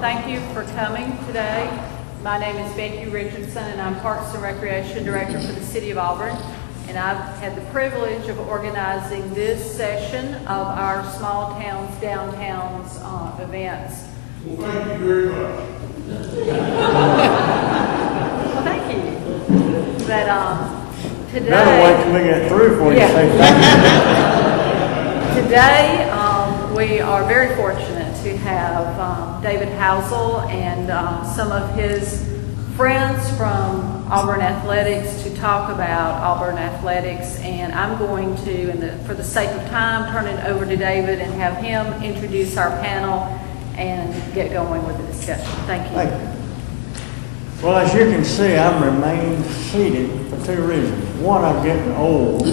Thank you for coming today. My name is Becky Richardson, and I'm Parks and Recreation Director for the City of Auburn. And I've had the privilege of organizing this session of our Small Towns, Downtowns events. Well, thank you very much. Well, thank you. But today... Better wait till we get through before you say thank you. Today, we are very fortunate to have David Housel and some of his friends from Auburn Athletics to talk about Auburn Athletics. And I'm going to, for the sake of time, turn it over to David and have him introduce our panel and get going with the discussion. Thank you. Thank you. Well, as you can see, I've remained seated for two reasons. One, I'm getting old,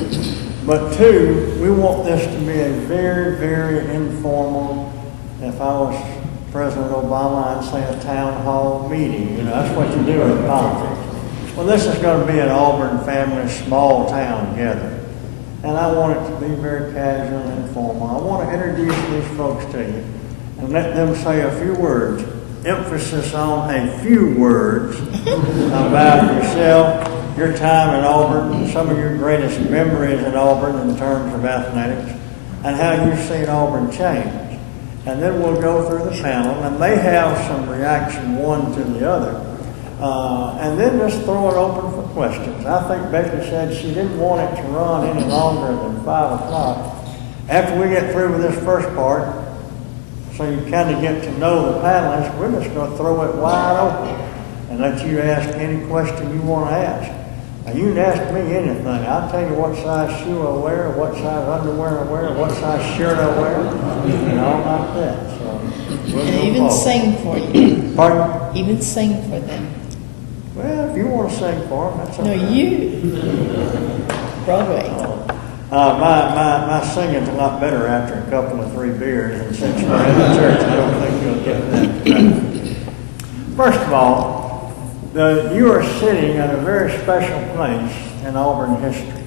but two, we want this to be a very, very informal, if I was President Obama, I'd say a town hall meeting. You know, that's what you do in politics. Well, this is going to be an Auburn family small town gathering, and I want it to be very casual and informal. I want to introduce these folks to you and let them say a few words. Emphasis on a few words about yourself, your time in Auburn, some of your greatest memories in Auburn in terms of athletics, and how you've seen Auburn change. And then we'll go through the panel, and they have some reaction one to the other. And then just throw it open for questions. I think Becky said she didn't want it to run any longer than 5 o'clock. After we get through with this first part, so you kind of get to know the panelists, we're just going to throw it wide open and let you ask any question you want to ask. Now, you can ask me anything. I'll tell you what size shoe I wear, what size underwear I wear, what size shirt I wear, and all like that. So we'll even sing for you. Pardon? Even sing for them. Well, if you want to sing for them, that's okay. No, you. Broadway. My singing's a lot better after a couple of 3 beers, and since we're in the church, I don't think you'll get that. First of all, you are sitting at a very special place in Auburn history.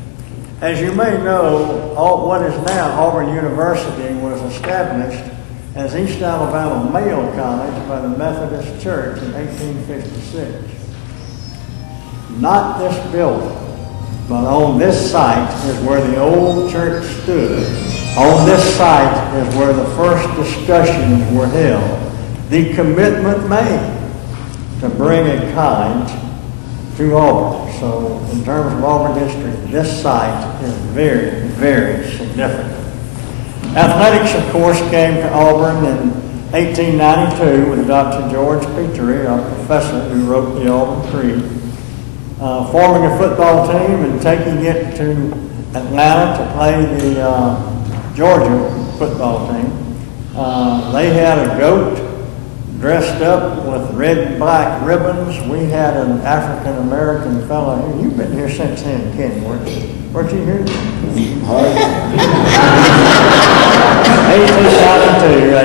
As you may know, what is now Auburn University was established as East Alabama Male College by the Methodist Church in 1856. Not this building, but on this site is where the old church stood. On this site is where the first discussions were held. The commitment made to bring a college to Auburn. So in terms of Auburn history, this site is very, very significant. Athletics, of course, came to Auburn in 1892 with Dr. George Petrie, our professor who wrote the Auburn Creed. Forming a football team and taking it to Atlanta to play the Georgia football team. They had a goat dressed up with red and black ribbons. We had an African-American fellow here. You've been here since then, Kenny, weren't you? Weren't you here? 1892, a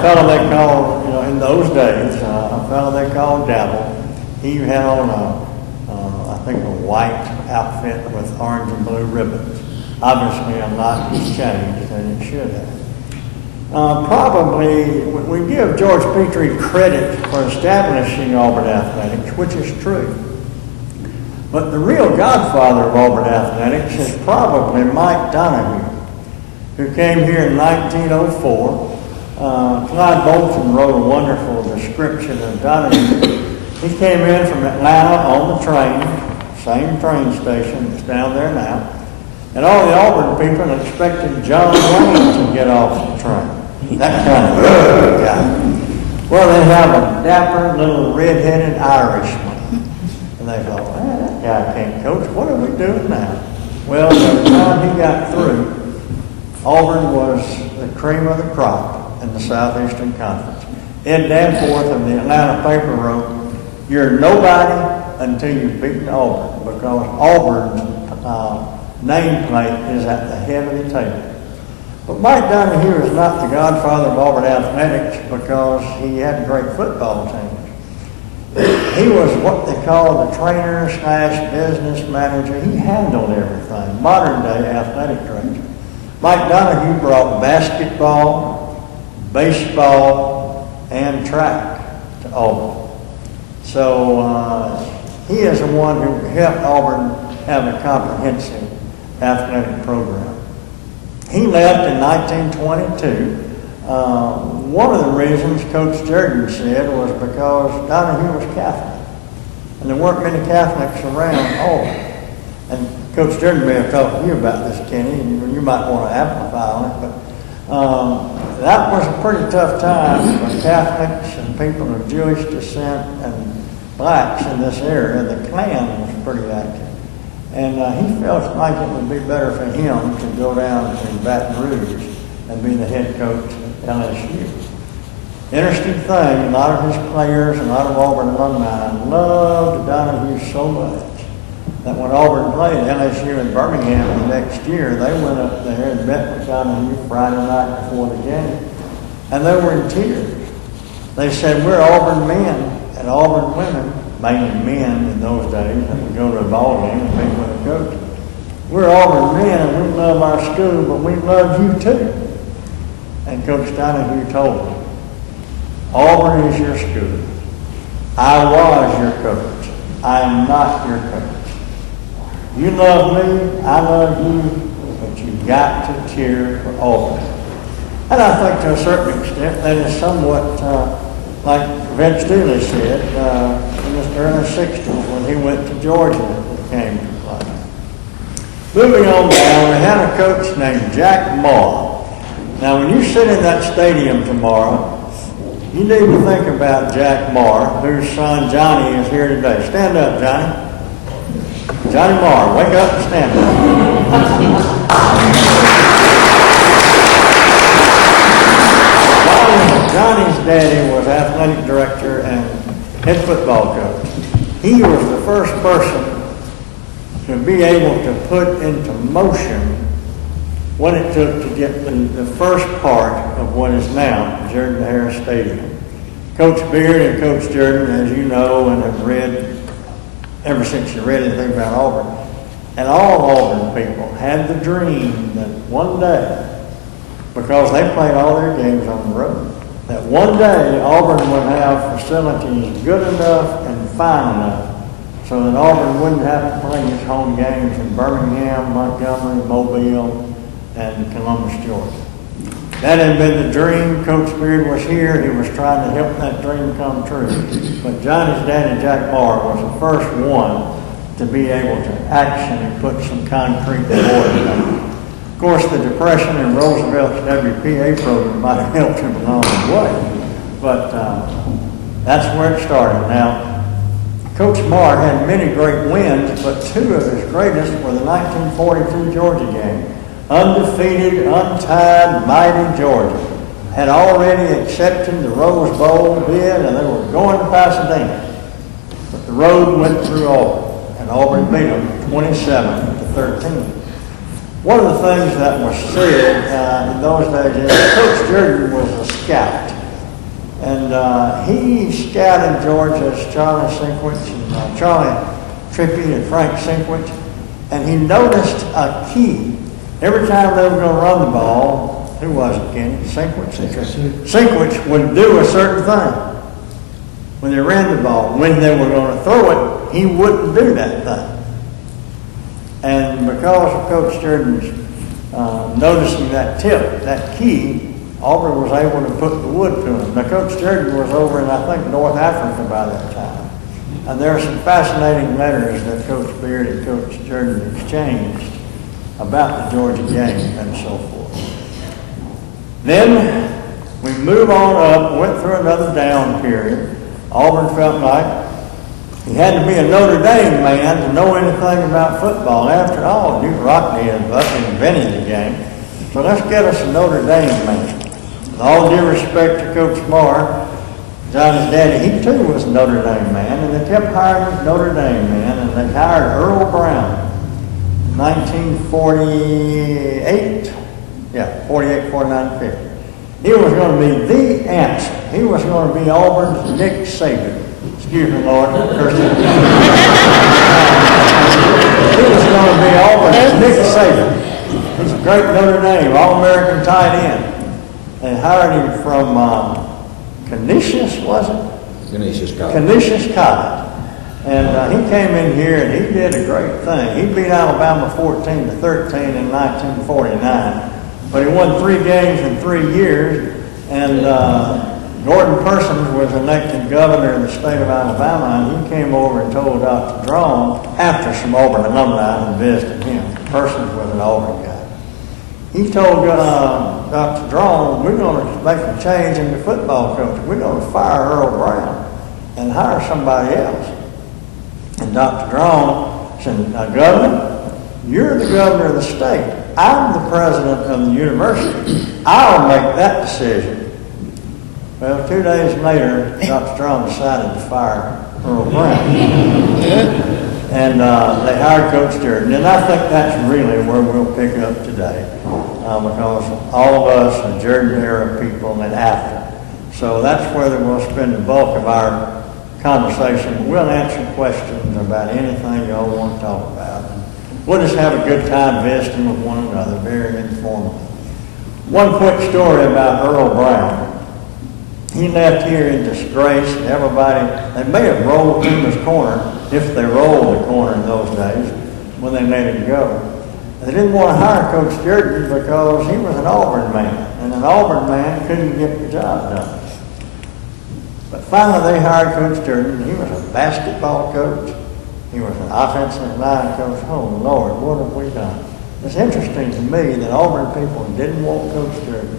fellow they called, in those days, a fellow they called Dabble. He had on I think a white outfit with orange and blue ribbons. Obviously a lot has changed and it should have. Probably, we give George Petrie credit for establishing Auburn Athletics, which is true. But the real godfather of Auburn Athletics is probably Mike Donahue, who came here in 1904. Clyde Bolton wrote a wonderful description of Donahue. He came in from Atlanta on the train, same train station that's down there now, and all the Auburn people expected John Wayne to get off the train. That kind of guy. Well, they have a dapper little red-headed Irishman. And they thought, that guy can't coach. What are we doing now? Well, by the time he got through, Auburn was the cream of the crop in the Southeastern Conference. Ed Danforth of the Atlanta paper wrote, "You're nobody until you've beaten Auburn," because Auburn's nameplate is at the head of the table. But Mike Donahue is not the godfather of Auburn athletics because he had great football teams. He was what they call the trainer/business manager. He handled everything, modern day athletic director. Mike Donahue brought basketball, baseball, and track Auburn. So he is the one who helped Auburn have a comprehensive athletic program. He left in 1922. One of the reasons Coach Jordan said was because Donahue was Catholic, and there weren't many Catholics around Auburn. And Coach Jordan may have talked to you about this, Kenny, and you might want to amplify on it, but that was a pretty tough time for Catholics and people of Jewish descent and blacks in this area. The Klan was pretty active. And he felt like it would be better for him to go down to Baton Rouge and be the head coach at LSU. Interesting thing, a lot of his players and a lot of Auburn alumni loved Donahue so much that when Auburn played LSU in Birmingham the next year, they went up there and met with Donahue Friday night before the game. And they were in tears. They said, we're Auburn men and Auburn women, mainly men in those days, that would go to a ball game and meet with a coach. We're Auburn men and we love our school, but we love you too. And Coach Donahue told them, Auburn is your school. I was your coach. I am not your coach. You love me, I love you, but you've got to cheer for Auburn. And I think to a certain extent that is somewhat like Vince Dooley said in the early 60s when he went to Georgia and came to play. Moving on down, we had a coach named Jack Marr. Now when you sit in that stadium tomorrow, you need to think about Jack Marr, whose son Johnny is here today. Stand up, Johnny. Johnny Marr, wake up and stand up. Johnny's daddy was athletic director and head football coach. He was the first person to be able to put into motion what it took to get the first part of what is now Jordan Harris Stadium. Coach Beard and Coach Jordan, as you know and have read ever since you read anything about Auburn, and all Auburn people had the dream that one day, because they played all their games on the road, that one day Auburn would have facilities good enough and fine enough so that Auburn wouldn't have to play its home games in Birmingham, Montgomery, Mobile, and Columbus, Georgia. That had been the dream. Coach Beard was here. He was trying to help that dream come true. But Johnny's daddy, Jack Marr, was the first one to be able to actually put some concrete board down. Of course, the Depression and Roosevelt's WPA program might have helped him along the way. But that's where it started. Now, Coach Marr had many great wins, but two of his greatest were the 1942 Georgia game. Undefeated, untied, mighty Georgia had already accepted the Rose Bowl bid, and they were going to Pasadena. But the road went through Auburn, and Auburn beat them 27-13. One of the things that was said in those days is Coach Jordan was a scout. And he scouted Georgia's Charlie Sinkwich and Charlie Trippi and Frank Sinkwich, and he noticed a key. Every time they were going to run the ball, who was it, Kenny? Sinkwich? Sinkwich would do a certain thing when they ran the ball. When they were going to throw it, he wouldn't do that thing. And because of Coach Jordan's noticing that tip, that key, Auburn was able to put the wood to him. Now, Coach Jordan was over in, I think, North Africa by that time. And there are some fascinating letters that Coach Beard and Coach Jordan exchanged about the Georgia game and so forth. Then we move on up, went through another down period. Auburn felt like he had to be a Notre Dame man to know anything about football. After all, Duke Rockne had invented the game. So let's get us a Notre Dame man. With all due respect to Coach Marr, Johnny's daddy, he too was a Notre Dame man, and they kept hiring this Notre Dame man, and they hired Earl Brown. 1948, 48, 49, 50. He was going to be the answer. He was going to be Auburn's Nick Saban. Excuse me, Lord. He was going to be Auburn's Nick Saban. He's a great Notre Dame, All-American tight end. They hired him from Canisius, was it? Canisius College. And he came in here and he did a great thing. He beat Alabama 14-13 in 1949, but he won 3 games in 3 years. And Gordon Persons was elected governor of the state of Alabama, and he came over and told Dr. Drone, after some Auburn alumni had visited him. Persons was an Auburn guy. He told Dr. Drone, we're going to make a change in the football coach. We're going to fire Earl Brown and hire somebody else. And Dr. Drone said, now, Governor, you're the governor of the state. I'm the president of the university. I'll make that decision. Well, 2 days later, Dr. Drone decided to fire Earl Brown. And they hired Coach Jordan. And I think that's really where we'll pick up today, because all of us are Jordan-era people and after. So that's where we'll spend the bulk of our conversation. We'll answer questions about anything y'all want to talk about. We'll just have a good time visiting with one another, very informal. One quick story about Earl Brown. He left here in disgrace, and everybody, they may have rolled him his corner, if they rolled the corner in those days, when they let him go. They didn't want to hire Coach Jordan because he was an Auburn man, and an Auburn man couldn't get the job done. But finally they hired Coach Jordan. He was a basketball coach. He was an offensive line coach. Oh, Lord, what have we done? It's interesting to me that Auburn people didn't want Coach Jordan.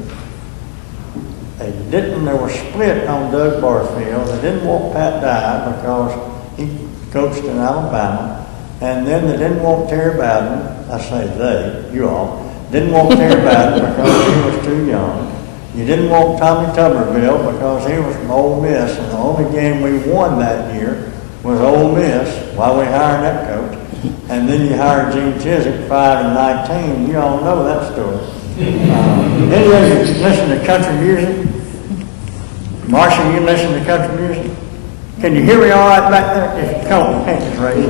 They were split on Doug Barfield. They didn't want Pat Dye because he coached in Alabama. And then they didn't want Terry Bowden. I say they, you all. Didn't want Terry Bowden because he was too young. You didn't want Tommy Tuberville because he was from Ole Miss. And the only game we won that year was Ole Miss while we hired that coach. And then you hired Gene Chiswick, 5-19. You all know that story. Any of you listen to country music? Marcia, you listen to country music? Can you hear me all right back there? If you can't, hands raised.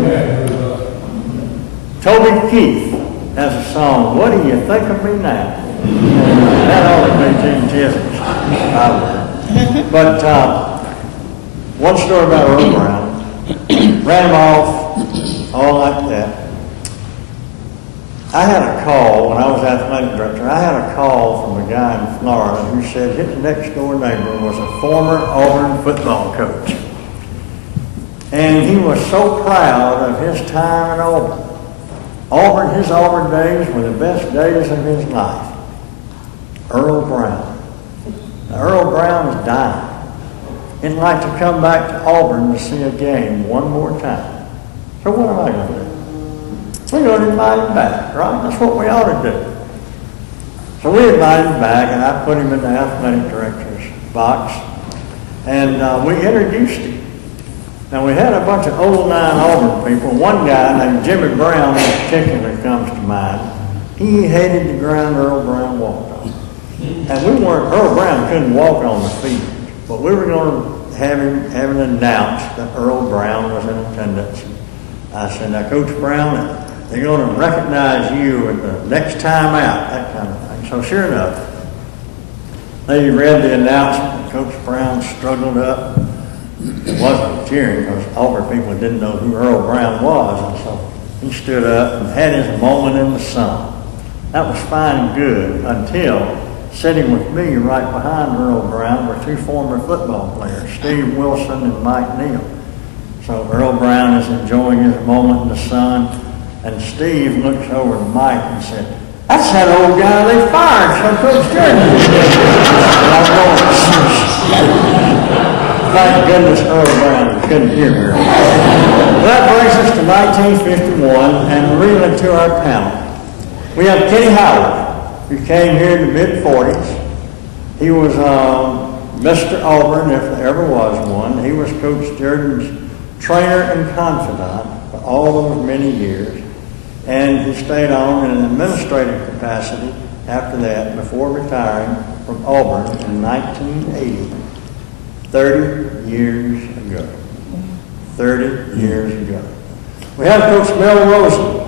Toby Keith has a song, What Do You Think of Me Now? That ought to be Gene Chiswick's. But one story about Earl Brown. Ran him off, all like that. I had a call when I was athletic director. I had a call from a guy in Florida who said his next door neighbor was a former Auburn football coach. And he was so proud of his time at Auburn. His Auburn days were the best days of his life. Earl Brown. Now, Earl Brown is dying. He'd like to come back to Auburn to see a game one more time. So what am I going to do? We're going to invite him back, right? That's what we ought to do. So we invited him back, and I put him in the athletic director's box, and we introduced him. Now, we had a bunch of old line Auburn people. One guy named Jimmy Brown in particular comes to mind. He hated the ground Earl Brown walked on. And Earl Brown couldn't walk on the field, but we were going to have him announce that Earl Brown was in attendance. I said, now, Coach Brown, they're going to recognize you at the next time out, that kind of thing. So sure enough, they read the announcement. Coach Brown struggled up. It wasn't cheering because Auburn people didn't know who Earl Brown was. And so he stood up and had his moment in the sun. That was fine and good until sitting with me right behind Earl Brown were 2 former football players, Steve Wilson and Mike Neal. So Earl Brown is enjoying his moment in the sun. And Steve looks over to Mike and said, that's that old guy they fired from Coach Jordan. Thank goodness Earl Brown couldn't hear me. Well, that brings us to 1951 and really to our panel. We have Kenny Howard, who came here in the mid-40s. He was Mr. Auburn, if there ever was one. He was Coach Jordan's trainer and confidant for all those many years. And he stayed on in an administrative capacity after that before retiring from Auburn in 1980, 30 years ago. 30 years ago. We have Coach Mel Rosen.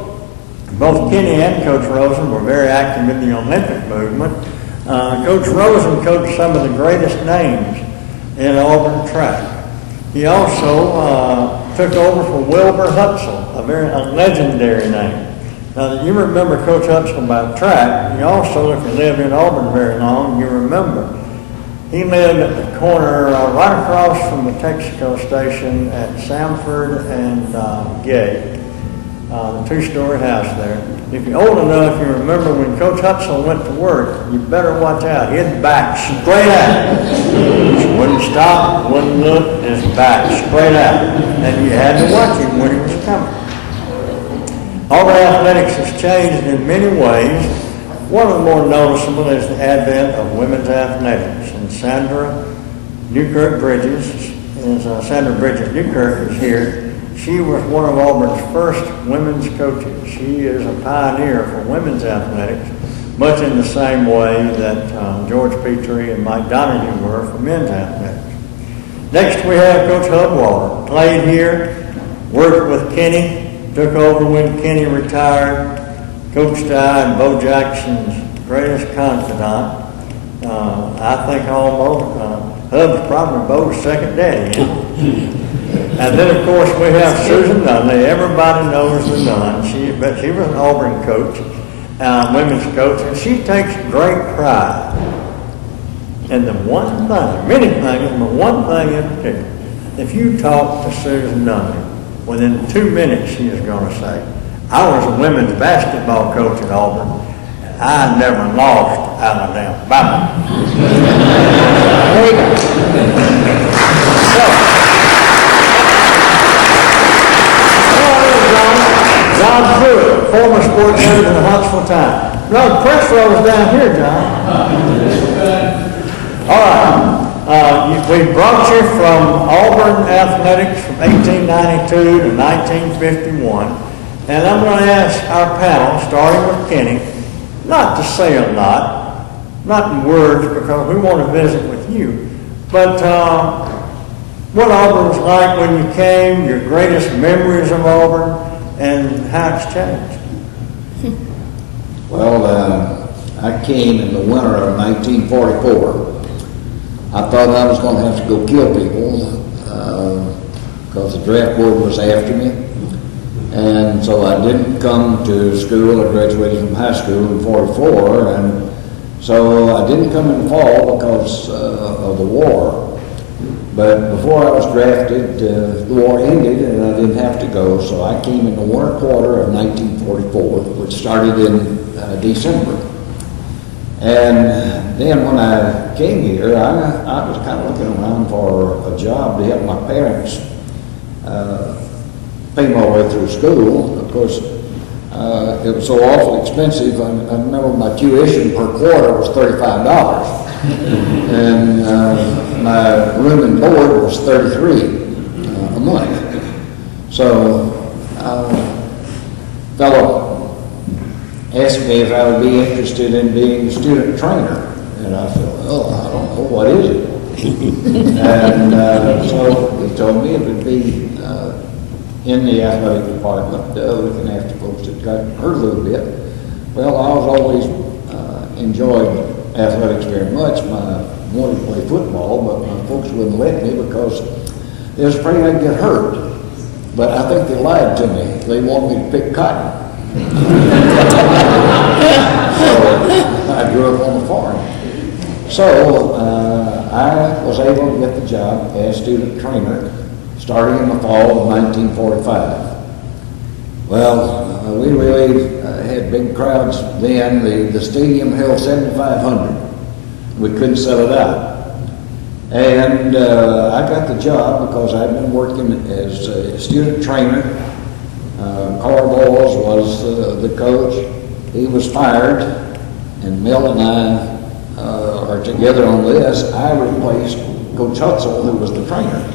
Both Kenny and Coach Rosen were very active in the Olympic movement. Coach Rosen coached some of the greatest names in Auburn track. He also took over for Wilbur Hutzel, a legendary name. Now, you remember Coach Hutzel by track. You also, if you lived in Auburn very long, you remember. He lived at the corner right across from the Texaco station at Samford and Gay, the two-story house there. If you're old enough, you remember when Coach Hutzel went to work, you better watch out. He'd back straight out. He wouldn't stop, wouldn't look, just back straight out. And you had to watch him when he was coming. Auburn athletics has changed in many ways. One of the more noticeable is the advent of women's athletics. And Sandra Newkirk Bridges, Sandra Bridges Newkirk is here. She was one of Auburn's first women's coaches. She is a pioneer for women's athletics, much in the same way that George Petrie and Mike Donahue were for men's athletics. Next we have Coach Hub Waldrop. Played here, worked with Kenny, took over when Kenny retired, coached I and Bo Jackson's greatest confidant. I think almost, Hub's probably Bo's second daddy. And then, of course, we have Susan Nunnelly. Everybody knows the Nun. But she was an Auburn coach, women's coach, and she takes great pride in the one thing, many things, but one thing in particular. If you talk to Susan Nunnelly, within 2 minutes she is going to say, I was a women's basketball coach at Auburn. I never lost Alabama. There you go. So, John Pruitt, former sports editor in Huntsville Times. No, the press row is down here, John. All right. We brought you from Auburn athletics from 1892 to 1951. And I'm going to ask our panel, starting with Kenny, not to say a lot, not in words because we want to visit with you, but what Auburn was like when you came, your greatest memories of Auburn, and how it's changed. Well, I came in the winter of 1944. I thought I was going to have to go kill people because the draft board was after me. And so I didn't come to school. I graduated from high school in 44, and so I didn't come in the fall because of the war. But before I was drafted, the war ended and I didn't have to go, so I came in the winter quarter of 1944, which started in December. And then when I came here, I was kind of looking around for a job to help my parents pay my way through school. Of course, it was so awfully expensive. I remember my tuition per quarter was $35. And my room and board was $33 a month. So a fellow asked me if I would be interested in being a student trainer. And I said, well, I don't know, what is it? And so he told me it would be in the athletic department, looking after folks that got hurt a little bit. Well, I was always enjoyed athletics very much. I wanted to play football, but my folks wouldn't let me because they was afraid I'd get hurt. But I think they lied to me. They wanted me to pick cotton. So I grew up on the farm. So I was able to get the job as student trainer starting in the fall of 1945. Well, we really had big crowds then. The stadium held 7,500. We couldn't sell it out. And I got the job because I'd been working as a student trainer. Carl Bowles was the coach. He was fired, and Mel and I are together on this. I replaced Coach Hutzel, who was the trainer.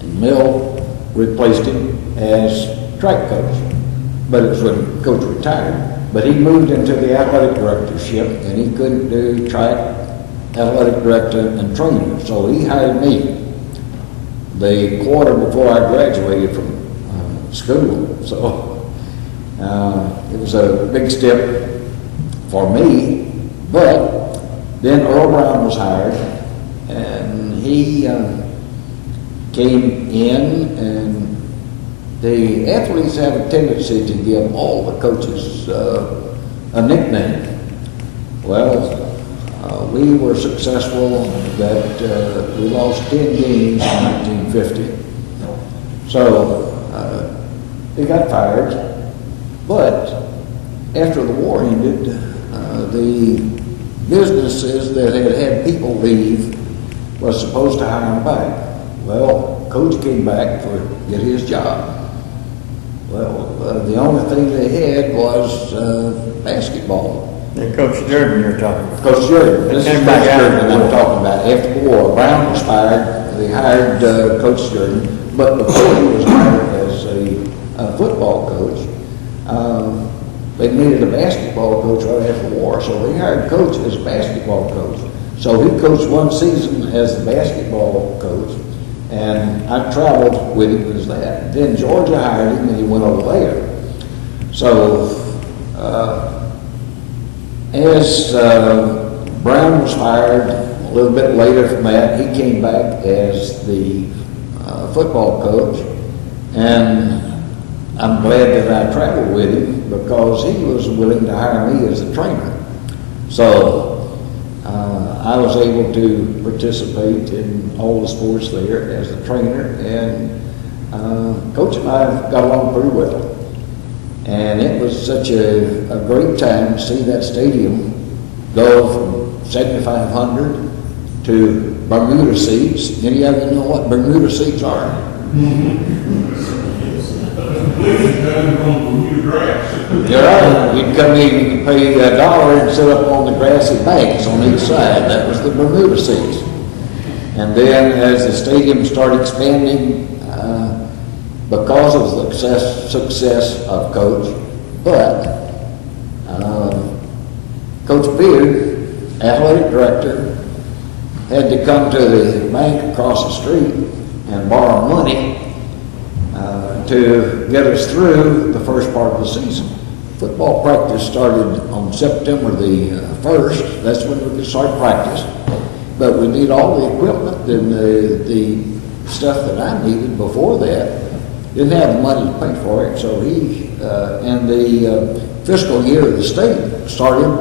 And Mel replaced him as track coach. But it was when Coach retired. But he moved into the athletic directorship, and he couldn't do track, athletic director, and trainer. So he hired me the quarter before I graduated from school. So it was a big step for me. But then Earl Brown was hired, and he came in, and the athletes have a tendency to give all the coaches a nickname. Well, we were successful that we lost 10 games in 1950. So he got fired, but after the war ended, the businesses that had people leave was supposed to hire them back. Well, coach came back to get his job. Well, the only thing they had was basketball. And Coach Jordan you're talking about. Coach Jordan, this is Came Coach back after Jordan the I'm war. talking about. After the war, Brown was fired, they hired Coach Jordan, but before he was hired as a football coach, they needed a basketball coach right after the war, so they hired Coach as a basketball coach. So he coached one season as the basketball coach, and I traveled with him as that. Then Georgia hired him, and he went over there. So as Brown was fired, a little bit later from that, he came back as the football coach, and I'm glad that I traveled with him because he was willing to hire me as a trainer. So I was able to participate in all the sports there as a trainer, and Coach and I got along pretty well. And it was such a great time to see that stadium go from 7,500 to Bermuda seats. Any of you know what Bermuda seats are? You're right. You'd come in, you could pay $1 and sit up on the grassy banks on each side. That was the Bermuda seats. And then as the stadium started expanding, because of the success of Coach, but Coach Beard, athletic director, had to come to the bank across the street and borrow money to get us through the first part of the season. Football practice started on September the 1st. That's when we could start practice. But we need all the equipment and the stuff that I needed before that. Didn't have the money to pay for it, so he, and the fiscal year of the state started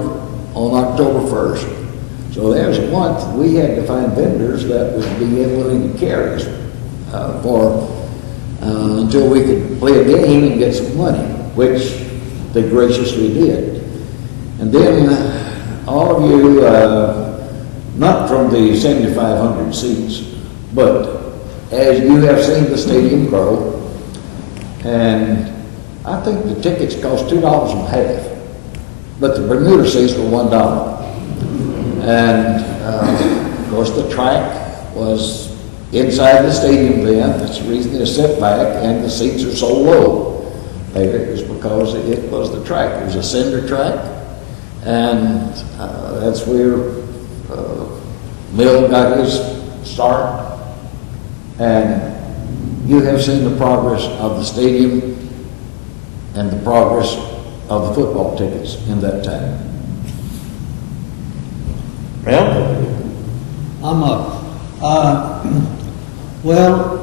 on October 1st. So there's a month we had to find vendors that would be willing to carry us until we could play a game and get some money, which they graciously did. And then all of you, not from the 7,500 seats, but as you have seen the stadium grow, and I think the tickets cost $2.50, but the Bermuda seats were $1. And of course the track was inside the stadium then. That's the reason it's set back, and the seats are so low there is because it was the track. It was a cinder track, and that's where Mill got his start. And you have seen the progress of the stadium and the progress of the football tickets in that time. Well, I'm up. Well,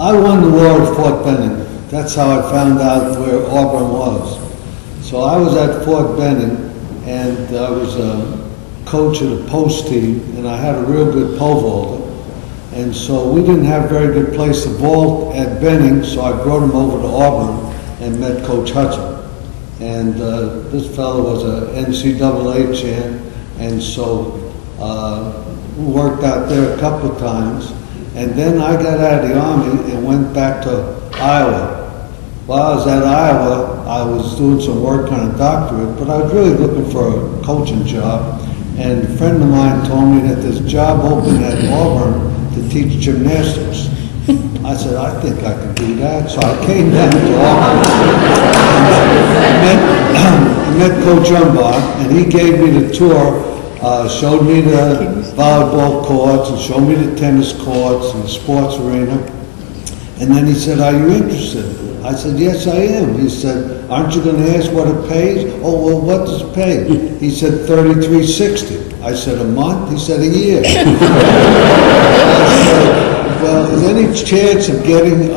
I won the war at Fort Benning. That's how I found out where Auburn was. So I was at Fort Benning, and I was a coach of the post team, and I had a real good pole vaulter. And so we didn't have a very good place to vault at Benning, so I brought him over to Auburn and met Coach Hudson. And this fellow was a NCAA champ, and so we worked out there a couple of times. And then I got out of the Army and went back to Iowa. While I was at Iowa, I was doing some work on a doctorate, but I was really looking for a coaching job. And a friend of mine told me that this job opened at Auburn to teach gymnastics. I said, I think I could do that. So I came down to Auburn. I met Coach Umbar, and he gave me the tour, showed me the volleyball courts, and showed me the tennis courts and the sports arena. And then he said, are you interested? I said, yes, I am. He said, aren't you going to ask what it pays? Oh, well, what does it pay? He said, $33.60. I said, a month? He said, a year. well, is there any chance of getting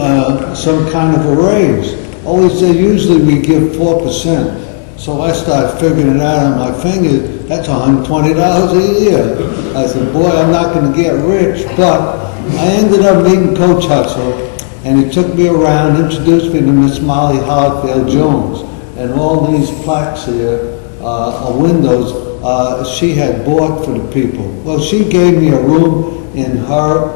some kind of a raise? Oh, he said, usually we give 4%. So I started figuring it out on my fingers. That's $120 a year. I said, boy, I'm not going to get rich. But I ended up meeting Coach Housel, and he took me around, introduced me to Miss Molly Hollifield Jones. And all these plaques here are windows she had bought for the people. Well, she gave me a room in her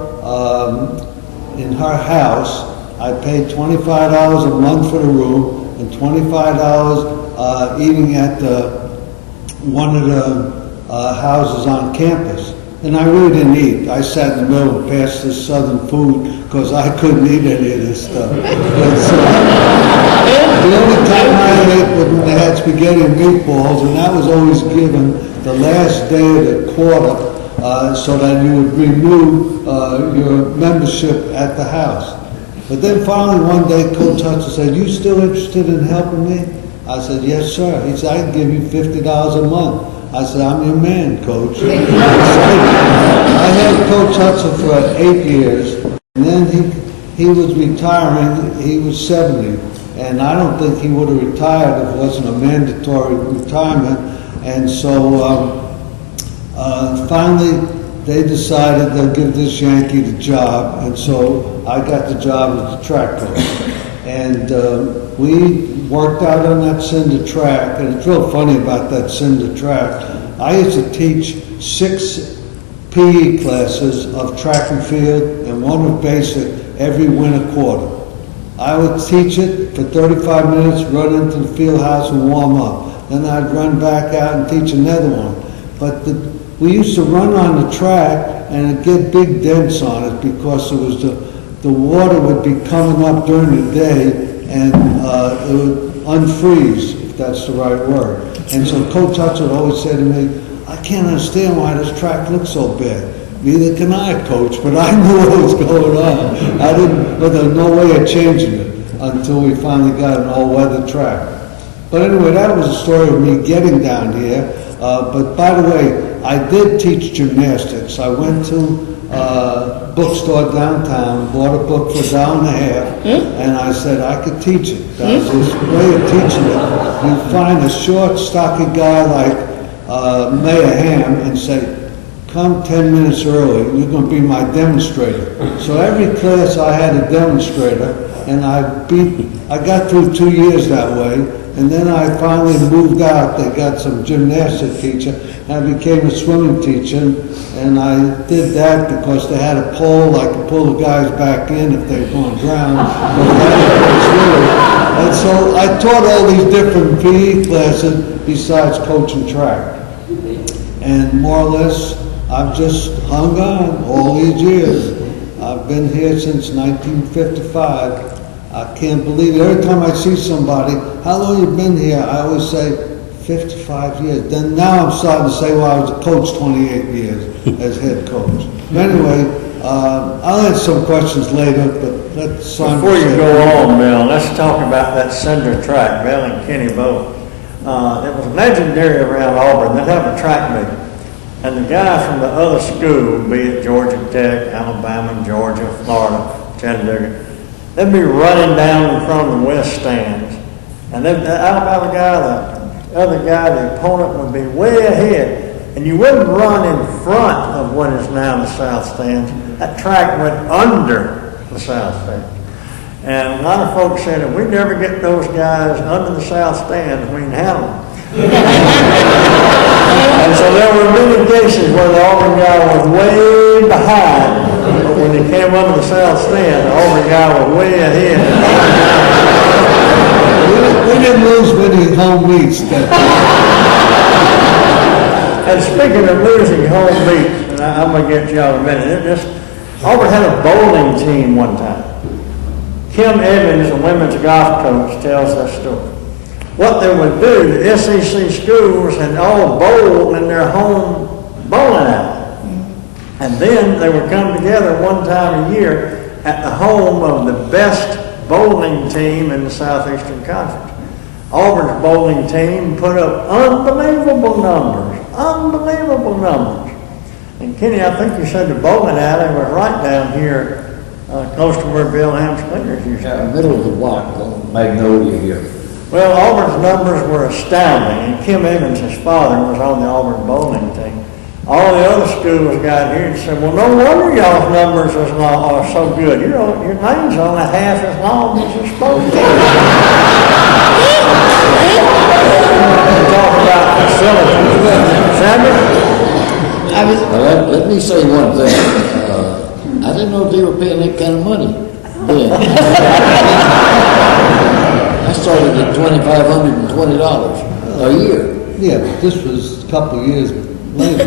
house. I paid $25 a month for the room and $25 eating at one of the houses on campus. And I really didn't eat. I sat in the middle and passed this southern food because I couldn't eat any of this stuff. The only time I ate was when they had spaghetti and meatballs, and that was always given the last day of the quarter so that you would renew your membership at the house. But then finally one day Coach Hudson said, "You still interested in helping me?" I said, "Yes, sir." He said, "I can give you $50 a month." I said, "I'm your man, Coach." I had Coach Hudson for 8 years, and then he was retiring. He was 70, and I don't think he would have retired if it wasn't a mandatory retirement. And so finally they decided they'll give this Yankee the job, and so I got the job as the track coach. And we worked out on that cinder track, and it's real funny about that cinder track. I used to teach 6 PE classes of track and field and 1 of basic every winter quarter. I would teach it for 35 minutes, run into the field house and warm up. Then I'd run back out and teach another one. But we used to run on the track and it'd get big dents on it because it was the water would be coming up during the day and it would unfreeze, if that's the right word. And so Coach Hudson would always say to me, "I can't understand why this track looks so bad." Neither can I, Coach, but I knew what was going on. But there was no way of changing it until we finally got an all-weather track. But anyway, that was the story of me getting down here. But by the way, I did teach gymnastics. I went to a bookstore downtown, bought a book for $1.50, and I said I could teach it. That was this way of teaching it. You find a short, stocky guy like Mayor Ham and say, "Come 10 minutes early, you're going to be my demonstrator." So every class I had a demonstrator, and I got through 2 years that way, and then I finally moved out. They got some gymnastic teacher, and I became a swimming teacher, and I did that because they had a pole. I could pull the guys back in if they were going to drown. And so I taught all these different PE classes besides coaching track. And more or less, I've just hung on all these years. I've been here since 1955. I can't believe it. Every time I see somebody, "How long you been here?" I always say 55 years. Then now I'm starting to say, well, I was a coach 28 years as head coach. Anyway, I'll answer some questions later, but let's... Before you go on, Bill, let's talk about that cinder track, Bill and Kenny both. It was legendary around Auburn. They'd have a track meet. And the guys from the other school, be it Georgia Tech, Alabama, Georgia, Florida, Chattanooga, they'd be running down in front of the west stands. And then the Alabama guy, the other guy, the opponent would be way ahead. And you wouldn't run in front of what is now the south stands. That track went under the south stand. And a lot of folks said, if we never get those guys under the south stands, we can handle them. And so there were many cases where the Auburn guy was way behind, but when they came under the south stand, the Auburn guy was way ahead. We didn't lose many home meets that And speaking of losing home meets, and I'm going to get y'all in a minute, Auburn had a bowling team one time. Kim Evans, a women's golf coach, tells that story. What they would do, the SEC schools had all bowled in their home bowling alley. And then they would come together one time a year at the home of the best bowling team in the Southeastern Conference. Auburn's bowling team put up unbelievable numbers. And Kenny, I think you said the bowling alley was right down here close to where Bill Ham's Cleaners used to Yeah, be. middle of the block, on Magnolia here. Well, Auburn's numbers were astounding, and Kim Evans, his father, was on the Auburn bowling team. All the other schools got here and said, well, no wonder y'all's numbers are so good. Your name's only half as long as you're supposed to. Talk about facilities. Sandra? Well, let me say one thing. I didn't know they were paying that kind of money then. I started at $2,520 a year. Yeah, but this was a couple of years later.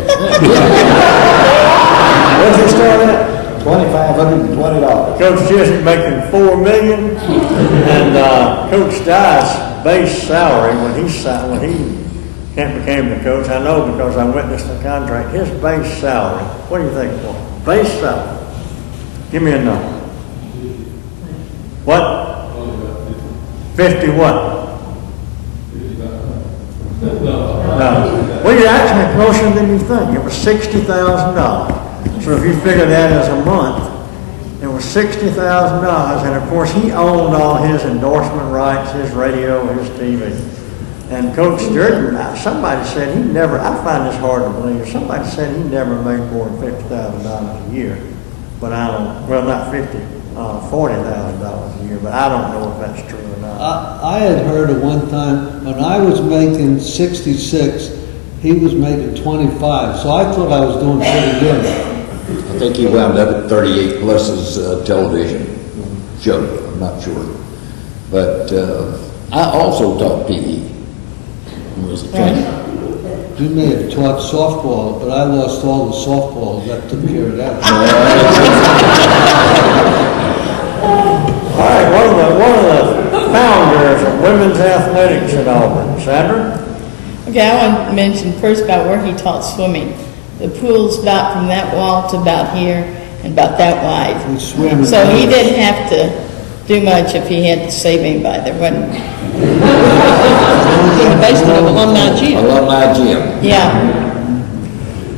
What's it start at? $2,520. Coach Jessup making $4 million, and Coach Dice base salary when he became the coach. I know because I witnessed the contract. His base salary. What do you think, Paul? Base salary. Give me a number. What? 50 what? No. Well, you're actually closer than you think. It was $60,000. So if you figure that as a month, it was $60,000. And of course, he owned all his endorsement rights, his radio, his TV. And Coach Jordan, somebody said he never, I find this hard to believe, somebody said he never made more than $50,000 a year. But I don't, well, not 50, $40,000 a year, but I don't know if that's true or not. I had heard at one time, when I was making 66, he was making 25, so I thought I was doing pretty good. I think he wound up at 38 plus his television show. I'm not sure. But I also taught PE. Was a trainer. You may have taught softball, but I lost all the softball. That took care of that. All right, one of the founders of women's athletics at Auburn, Sandra? Okay, I want to mention first about where he taught swimming. The pool's about from that wall to about here and about that wide. And swimming. So he didn't have to do much if he had to save anybody. There wasn't. In the basement of Alumni Gym. Alumni Gym. Yeah.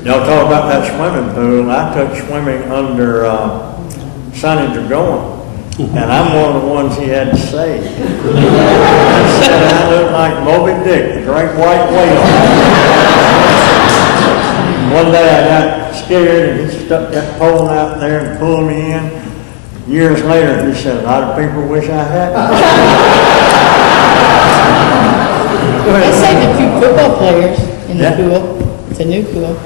Y'all talk about that swimming pool. I took swimming under Sonny Dragoin, and I'm one of the ones he had to save. I said I looked like Moby Dick, the great white whale. One day I got scared, and he stuck that pole out there and pulled me in. Years later, he said, a lot of people wish I hadn't. I saved a few football players in the Yeah. pool. It's a new pool.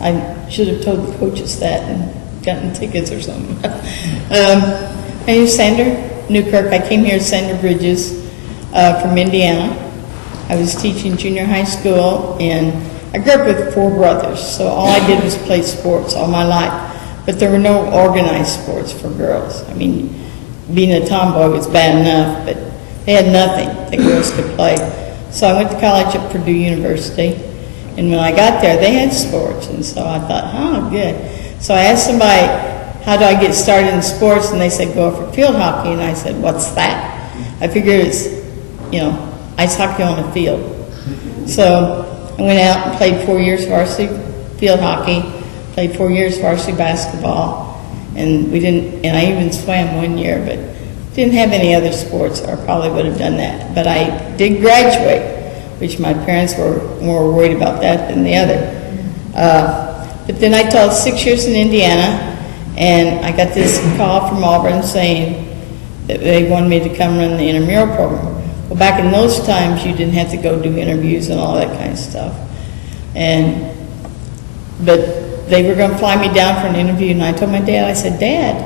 I should have told the coaches that and gotten tickets or something. My name is Sandra, Newkirk. I came here as Sandra Bridges from Indiana. I was teaching junior high school, and I grew up with 4 brothers, so all I did was play sports all my life. But there were no organized sports for girls. I mean, being a tomboy was bad enough, but they had nothing that girls could play. So I went to college at Purdue University, and when I got there, they had sports, and so I thought, oh, good. So I asked somebody, how do I get started in sports? And they said, go for field hockey, and I said, what's that? I figured it's, ice hockey on the field. So I went out and played 4 years varsity field hockey, played 4 years varsity basketball, and I even swam 1 year, but didn't have any other sports, or I probably would have done that. But I did graduate, which my parents were more worried about that than the other. But then I taught 6 years in Indiana, and I got this call from Auburn saying that they wanted me to come run the intramural program. Well, back in those times, you didn't have to go do interviews and all that kind of stuff. But they were going to fly me down for an interview, and I told my dad, I said, Dad,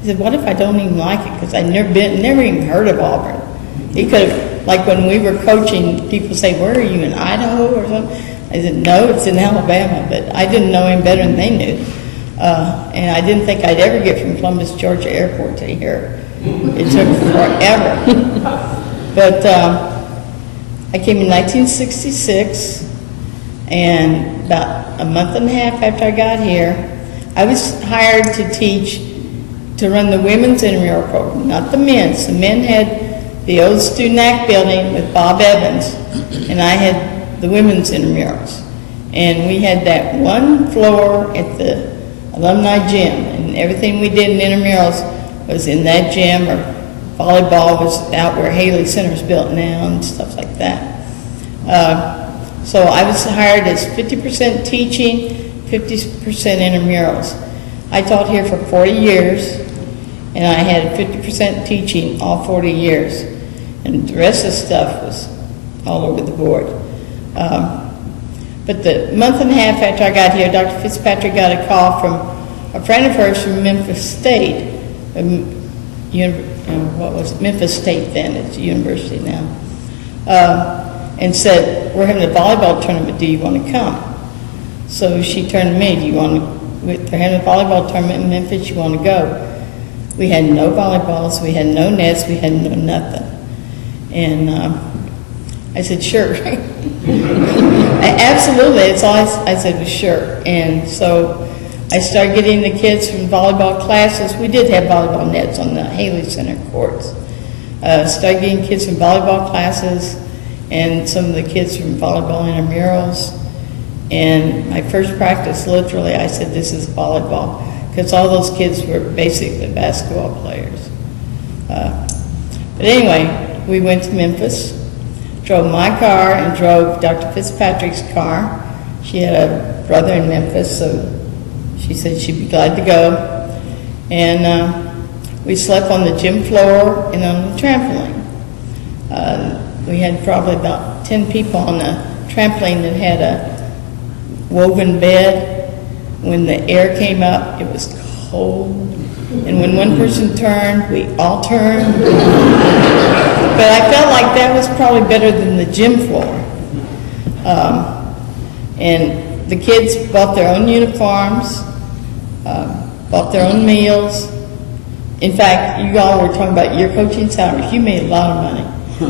I said, what if I don't even like it? Because I'd never even heard of Auburn. He could have, like when we were coaching, people say, where are you, in Idaho or something? I said, no, it's in Alabama, but I didn't know him better than they knew. And I didn't think I'd ever get from Columbus, Georgia airport to here. It took forever. But I came in 1966, and about a month and a half after I got here, I was hired to teach, to run the women's intramural program, not the men's. The men had the old student act building with Bob Evans, and I had the women's intramurals. And we had that one floor at the alumni gym, and everything we did in intramurals was in that gym, or volleyball was out where Haley Center's built now and stuff like that. So I was hired as 50% teaching, 50% intramurals. I taught here for 40 years, and I had 50% teaching all 40 years. And the rest of the stuff was all over the board. But the month and a half after I got here, Dr. Fitzpatrick got a call from a friend of hers from Memphis State. What was it? Memphis State then, it's a university now. And said, we're having a volleyball tournament, do you want to come? So she turned to me, they're having a volleyball tournament in Memphis, you want to go? We had no volleyballs, we had no nets, we had no nothing. And I said, sure. Absolutely, that's all I said was sure. And so I started getting the kids from volleyball classes. We did have volleyball nets on the Haley Center courts. Started getting kids from volleyball classes and some of the kids from volleyball intramurals. And my first practice, literally, I said, this is volleyball, because all those kids were basically basketball players. But anyway, we went to Memphis, drove my car and drove Dr. Fitzpatrick's car. She had a brother in Memphis, so she said she'd be glad to go. And we slept on the gym floor and on the trampoline. We had probably about 10 people on the trampoline that had a woven bed. When the air came up, it was cold. And when one person turned, we all turned. But I felt like that was probably better than the gym floor. And the kids bought their own uniforms, bought their own meals. In fact, you all were talking about your coaching salaries. You made a lot of money.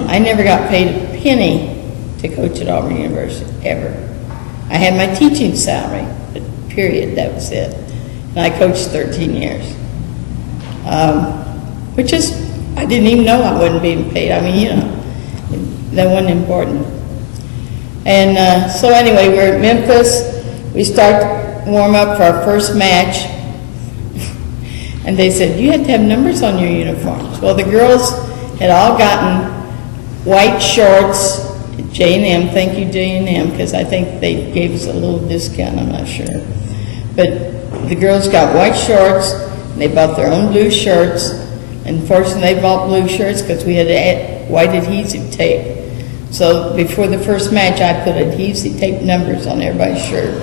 I never got paid a penny to coach at Auburn University, ever. I had my teaching salary, but period, that was it. And I coached 13 years. Which is, I didn't even know I wasn't being paid. I mean, that wasn't important. And so anyway, we're at Memphis. We start to warm up for our first match. And they said, you had to have numbers on your uniforms. Well, the girls had all gotten white shorts, J&M, thank you J&M, because I think they gave us a little discount, I'm not sure. But the girls got white shorts, and they bought their own blue shirts. And fortunately, they bought blue shirts because we had to add white adhesive tape. So before the first match, I put adhesive tape numbers on everybody's shirt,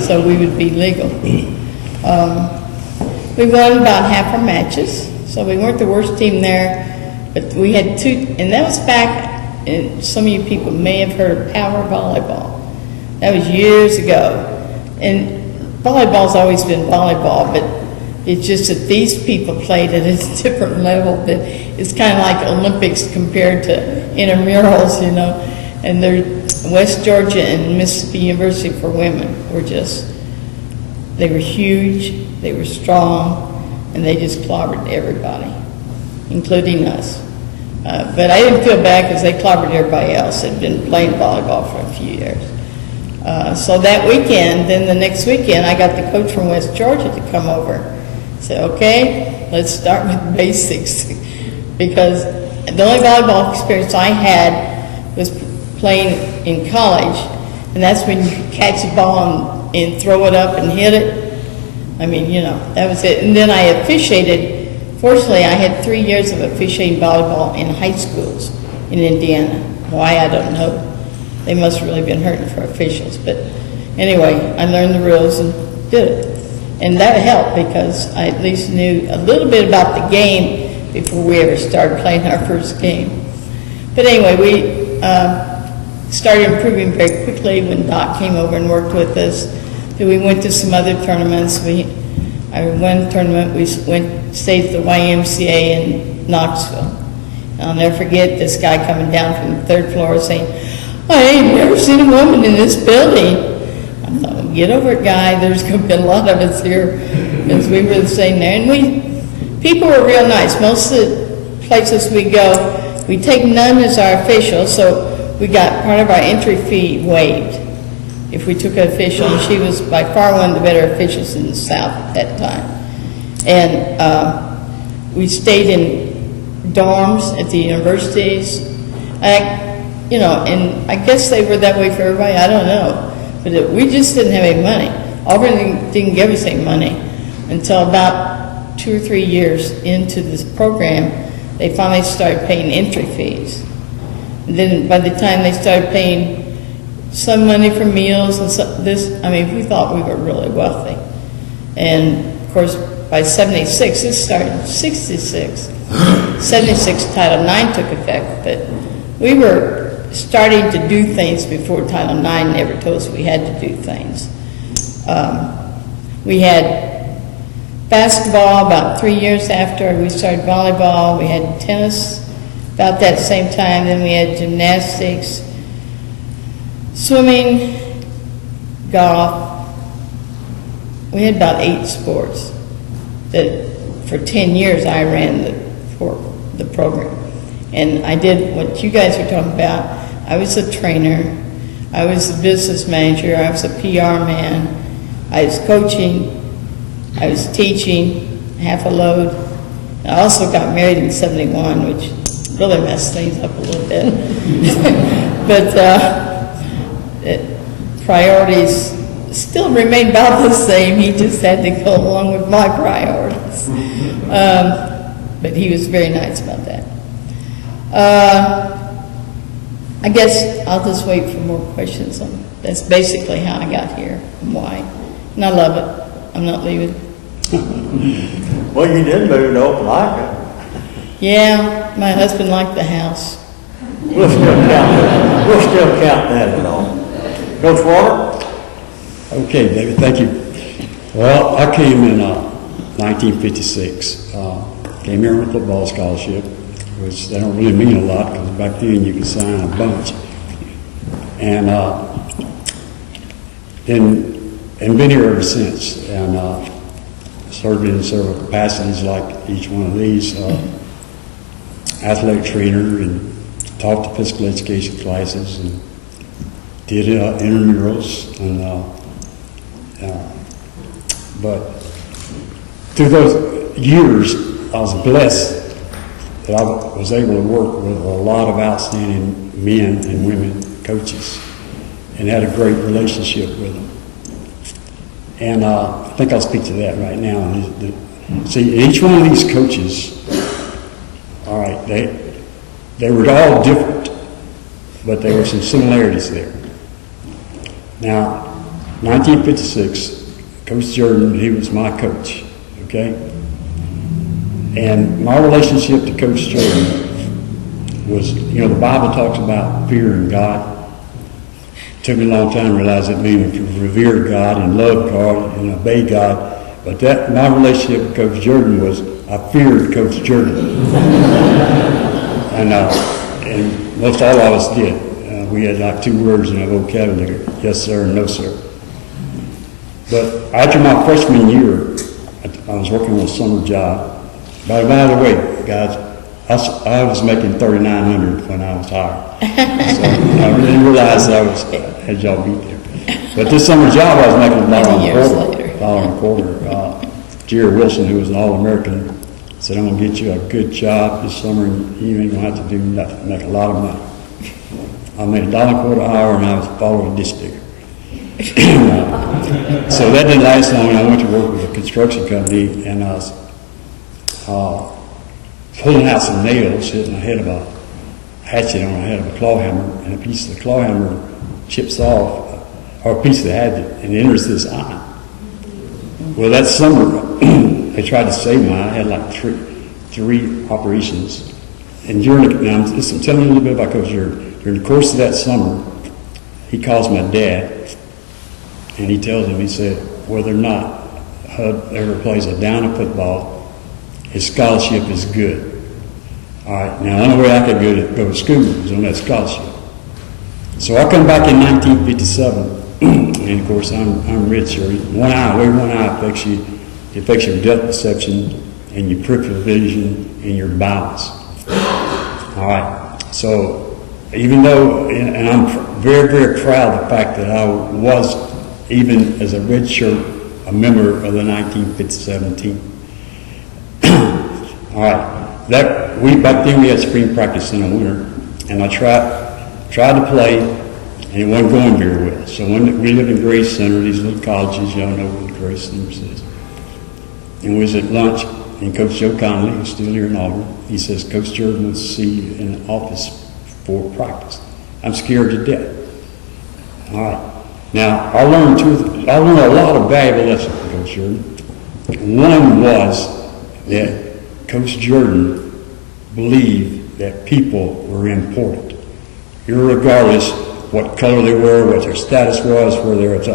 so we would be legal. We won about half our matches, so we weren't the worst team there. But we had two, and that was back, and some of you people may have heard of power volleyball. That was years ago. And volleyball's always been volleyball, but it's just that these people played at a different level. That it's kind of like Olympics compared to intramurals, And they're West Georgia and Mississippi University for women were they were huge, they were strong, and they just clobbered everybody, including us. But I didn't feel bad because they clobbered everybody else that had been playing volleyball for a few years. So that weekend, then the next weekend, I got the coach from West Georgia to come over. Said, okay, let's start with basics. Because the only volleyball experience I had was playing in college, and that's when you catch the ball and throw it up and hit it. I mean, that was it. And then I officiated. Fortunately, I had 3 years of officiating volleyball in high schools in Indiana. Why, I don't know. They must have really been hurting for officials. But anyway, I learned the rules and did it. And that helped because I at least knew a little bit about the game before we ever started playing our first game. But anyway, we started improving very quickly when Doc came over and worked with us. Then we went to some other tournaments. I won a tournament, we stayed at the YMCA in Knoxville. And I'll never forget this guy coming down from the third floor saying, I ain't never seen a woman in this building. I thought, well, get over it, guy. There's going to be a lot of us here. Because we were staying there. And people were real nice. Most of the places we go, we take none as our official, so we got part of our entry fee waived if we took an official, and she was by far one of the better officials in the South at that time. And we stayed in dorms at the universities. And I guess they were that way for everybody, I don't know. But we just didn't have any money. Auburn didn't give us any money until about 2 or 3 years into this program. They finally started paying entry fees. And then by the time they started paying some money for meals and we thought we were really wealthy. And of course, by 76, this started in 66. 76, Title IX took effect, but we were starting to do things before Title IX never told us we had to do things. We had basketball about 3 years after we started volleyball. We had tennis about that same time. Then we had gymnastics, swimming, golf. We had about 8 sports that for 10 years I ran the program. And I did what you guys are talking about. I was a trainer. I was a business manager. I was a PR man. I was coaching. I was teaching, half a load. I also got married in 71, which really messed things up a little bit. But priorities still remained about the same. He just had to go along with my priorities. But he was very nice about that. I guess I'll just wait for more questions. That's basically how I got here and why. And I love it. I'm not leaving. Well, you did move to Opelika. Yeah, my husband liked the house. We'll still count that at all. Coach Walter? Okay, David, thank you. Well, I came in 1956. Came here on a football scholarship, which they don't really mean a lot because back then you could sign a bunch. And been here ever since. And served in several capacities like each one of these. Athletic trainer and taught the physical education classes and did intramurals. But through those years, I was blessed that I was able to work with a lot of outstanding men and women coaches and had a great relationship with them. And I think I'll speak to that right now. See, each one of these coaches, all right, they were all different, but there were some similarities there. Now, 1956, Coach Jordan, he was my coach, okay? And my relationship to Coach Jordan was, the Bible talks about fearing God. It took me a long time to realize it means to revere God and love God and obey God. But my relationship with Coach Jordan was, I feared Coach Jordan. and most all of us did. We had like 2 words in our vocabulary, yes sir and no sir. But after my freshman year, I was working on a summer job. By the way, guys, I was making $3,900 when I was hired. So I didn't realize I had y'all beat there. But this summer job, I was making $1.25. Jerry Wilson, who was an All-American, said, I'm going to get you a good job this summer and you ain't going to have to do nothing, make a lot of money. I made $1.25 an hour and I was following this digger. So that didn't last long. I went to work with a construction company and I was pulling out some nails, hitting the head of a hatchet on the head of a claw hammer, and a piece of the claw hammer chips off, or a piece of the hatchet, and enters this eye. Well, that summer, they tried to save my eye. I had like three operations. And I'm telling you a little bit about Coach Jordan. During the course of that summer, he calls my dad, and he tells him, he said, whether or not Hud ever plays a down of football, his scholarship is good. All right, now the only way I could go to school was on that scholarship. So I come back in 1957, and of course I'm redshirt. One eye affects you. It affects your depth perception and your peripheral vision and your balance. All right, so even though, and I'm very, very proud of the fact that I was, even as a redshirt, a member of the 1957 team. All right. Back then we had spring practice in the winter, and I tried to play, and it wasn't going very well. So when we lived in Grace Center, these little colleges, y'all know what the Grace Center is. And we was at lunch, and Coach Joe Conley, who's still here in Auburn, he says, Coach Jordan wants to see you in the office for practice. I'm scared to death. All right. Now, I learned a lot of valuable lessons from Coach Jordan. One was that Coach Jordan believed that people were important, irregardless what color they were, what their status was, whether it's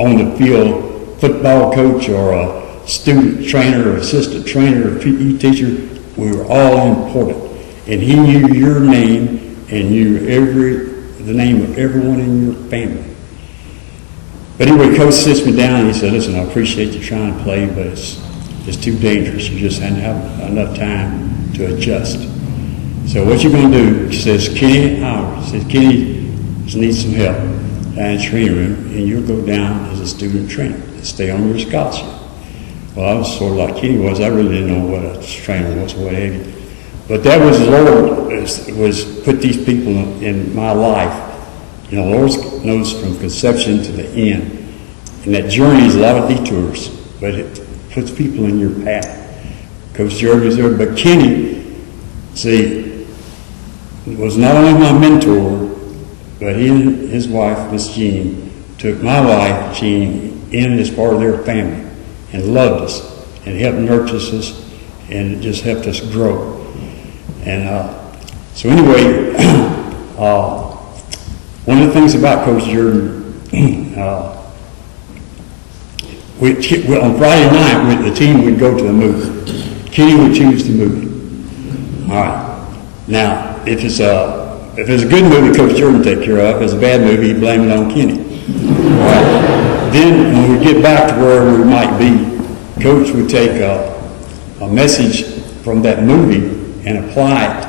on the field football coach or a student trainer or assistant trainer or PE teacher. We were all important, and he knew your name and knew the name of everyone in your family. But anyway, Coach sits me down and he said, listen, I appreciate you trying to play, but it's too dangerous. You just hadn't have enough time to adjust. So what you going to do? He says, Kenny needs some help in the training room, and you'll go down as a student trainer and stay on your scholarship. Well, I was sort of like Kenny was. I really didn't know what a trainer was, what have you. But that was the Lord was put these people in my life. You know, Lord knows from conception to the end. And that journey is a lot of detours, but it puts people in your path. Coach Jordan was there, but Kenny, see, was not only my mentor, but he and his wife, Miss Jean, took my wife, Jean, in as part of their family and loved us and helped nurture us and it just helped us grow. And so anyway, one of the things about Coach Jordan, on Friday night, the team would go to the movie. Kenny would choose the movie. All right. Now, if it's a good movie, Coach Jordan take care of. If it's a bad movie, he'd blame it on Kenny. All right. Then, when we get back to where we might be, Coach would take a message from that movie and apply it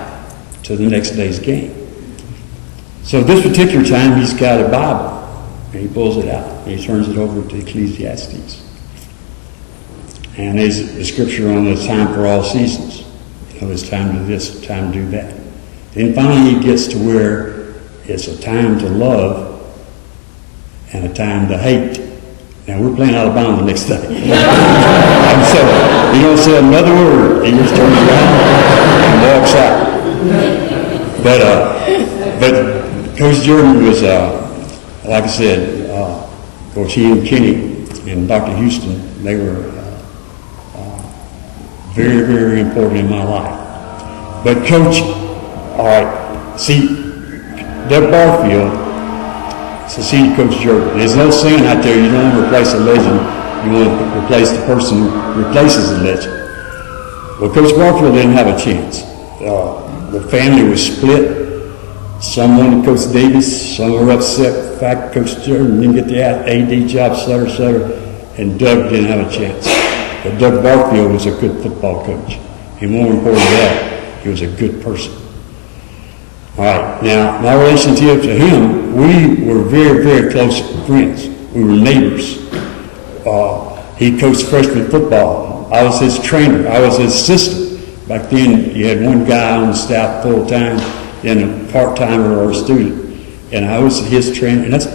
to the next day's game. So this particular time, he's got a Bible, and he pulls it out, and he turns it over to Ecclesiastes. And there's a scripture on the time for all seasons. So it's time to do this, time to do that. Then finally he gets to where it's a time to love and a time to hate. Now we're playing Alabama the next day. So he don't say another word. He just turns around and walks out. But Coach Jordan was, like I said, of course he and Kenny and Dr. Houston, they were very, very important in my life. But Coach, all right, see, Doug Barfield, succeeded Coach Jordan. There's no saying out there you don't want to replace a legend, you want to replace the person who replaces the legend. Well, Coach Barfield didn't have a chance. The family was split. Some wanted Coach Davis, some were upset. In fact, Coach Jordan didn't get the AD job, et cetera, and Doug didn't have a chance. But Doug Barfield was a good football coach. And more important than that, he was a good person. All right, now, my relationship to him, we were very, very close friends. We were neighbors. He coached freshman football. I was his trainer. I was his assistant. Back then, you had one guy on the staff full-time and a part-timer or a student. And I was his trainer. And that's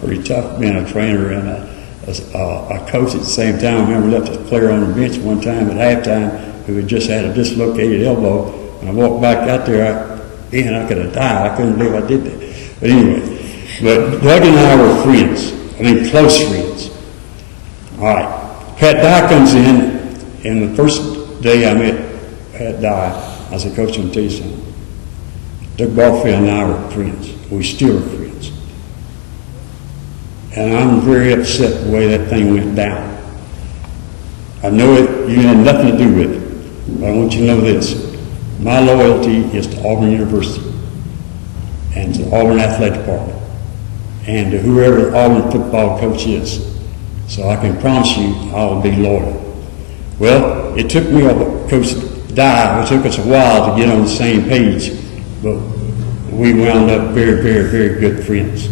pretty tough being a trainer and a coach at the same time. I remember left a player on the bench one time at halftime who had just had a dislocated elbow. When I walked back out there, I could have died. I couldn't believe I did that. But anyway, Doug and I were friends. I mean, close friends. All right. Pat Dye comes in, and the first day I met Pat Dye, I said, Coach, I'm going to tell you something. Doug Barfield and I were friends. We still are friends. And I'm very upset the way that thing went down. I know you had nothing to do with it, but I want you to know this. My loyalty is to Auburn University and to the Auburn Athletic Department and to whoever the Auburn football coach is. So I can promise you I'll be loyal. Well, it took me, Coach Dye, it took us a while to get on the same page, but we wound up very, very, very good friends.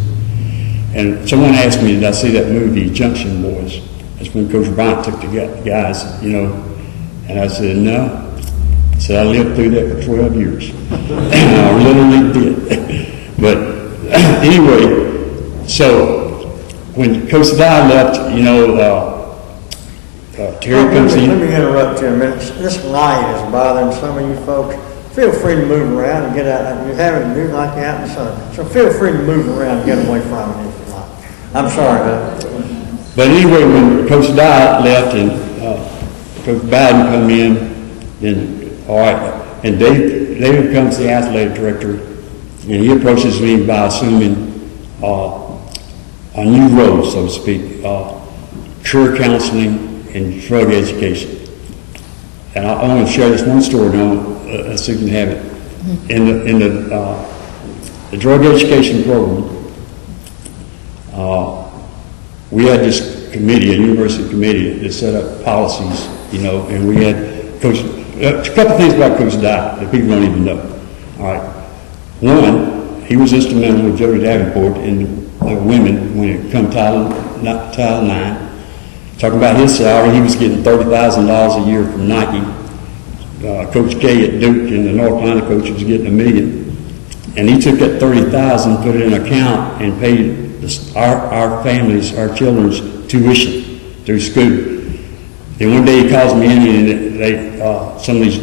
And someone asked me, did I see that movie, Junction Boys? That's when Coach Bryant took the guys, and I said, no. So I lived through that for 12 years. I literally did. But anyway, so when Coach Dye left, you know, Terry comes in. Let me interrupt you a minute. This light is bothering some of you folks. Feel free to move around and get out. You're having to do like you're out in the sun. So feel free to move around and get away from it if you like. I'm sorry about that. But anyway, when Coach Dye left and Coach Biden come in, then all right, and David becomes the athletic director, and he approaches me by assuming a new role, so to speak, career counseling and drug education. And I want to share this one story now, so you can have it. In the drug education program, we had this committee, a university committee, that set up policies, you know, and we had a couple things about Coach Dye that people don't even know. All right. One, he was instrumental with Jody Davenport and the women when it come Title IX. Talking about his salary, he was getting $30,000 a year from Nike. Coach K at Duke and the North Carolina coach was getting $1 million. And he took that $30,000, put it in an account, and paid our families, our children's tuition through school. And one day he calls me in, and some of these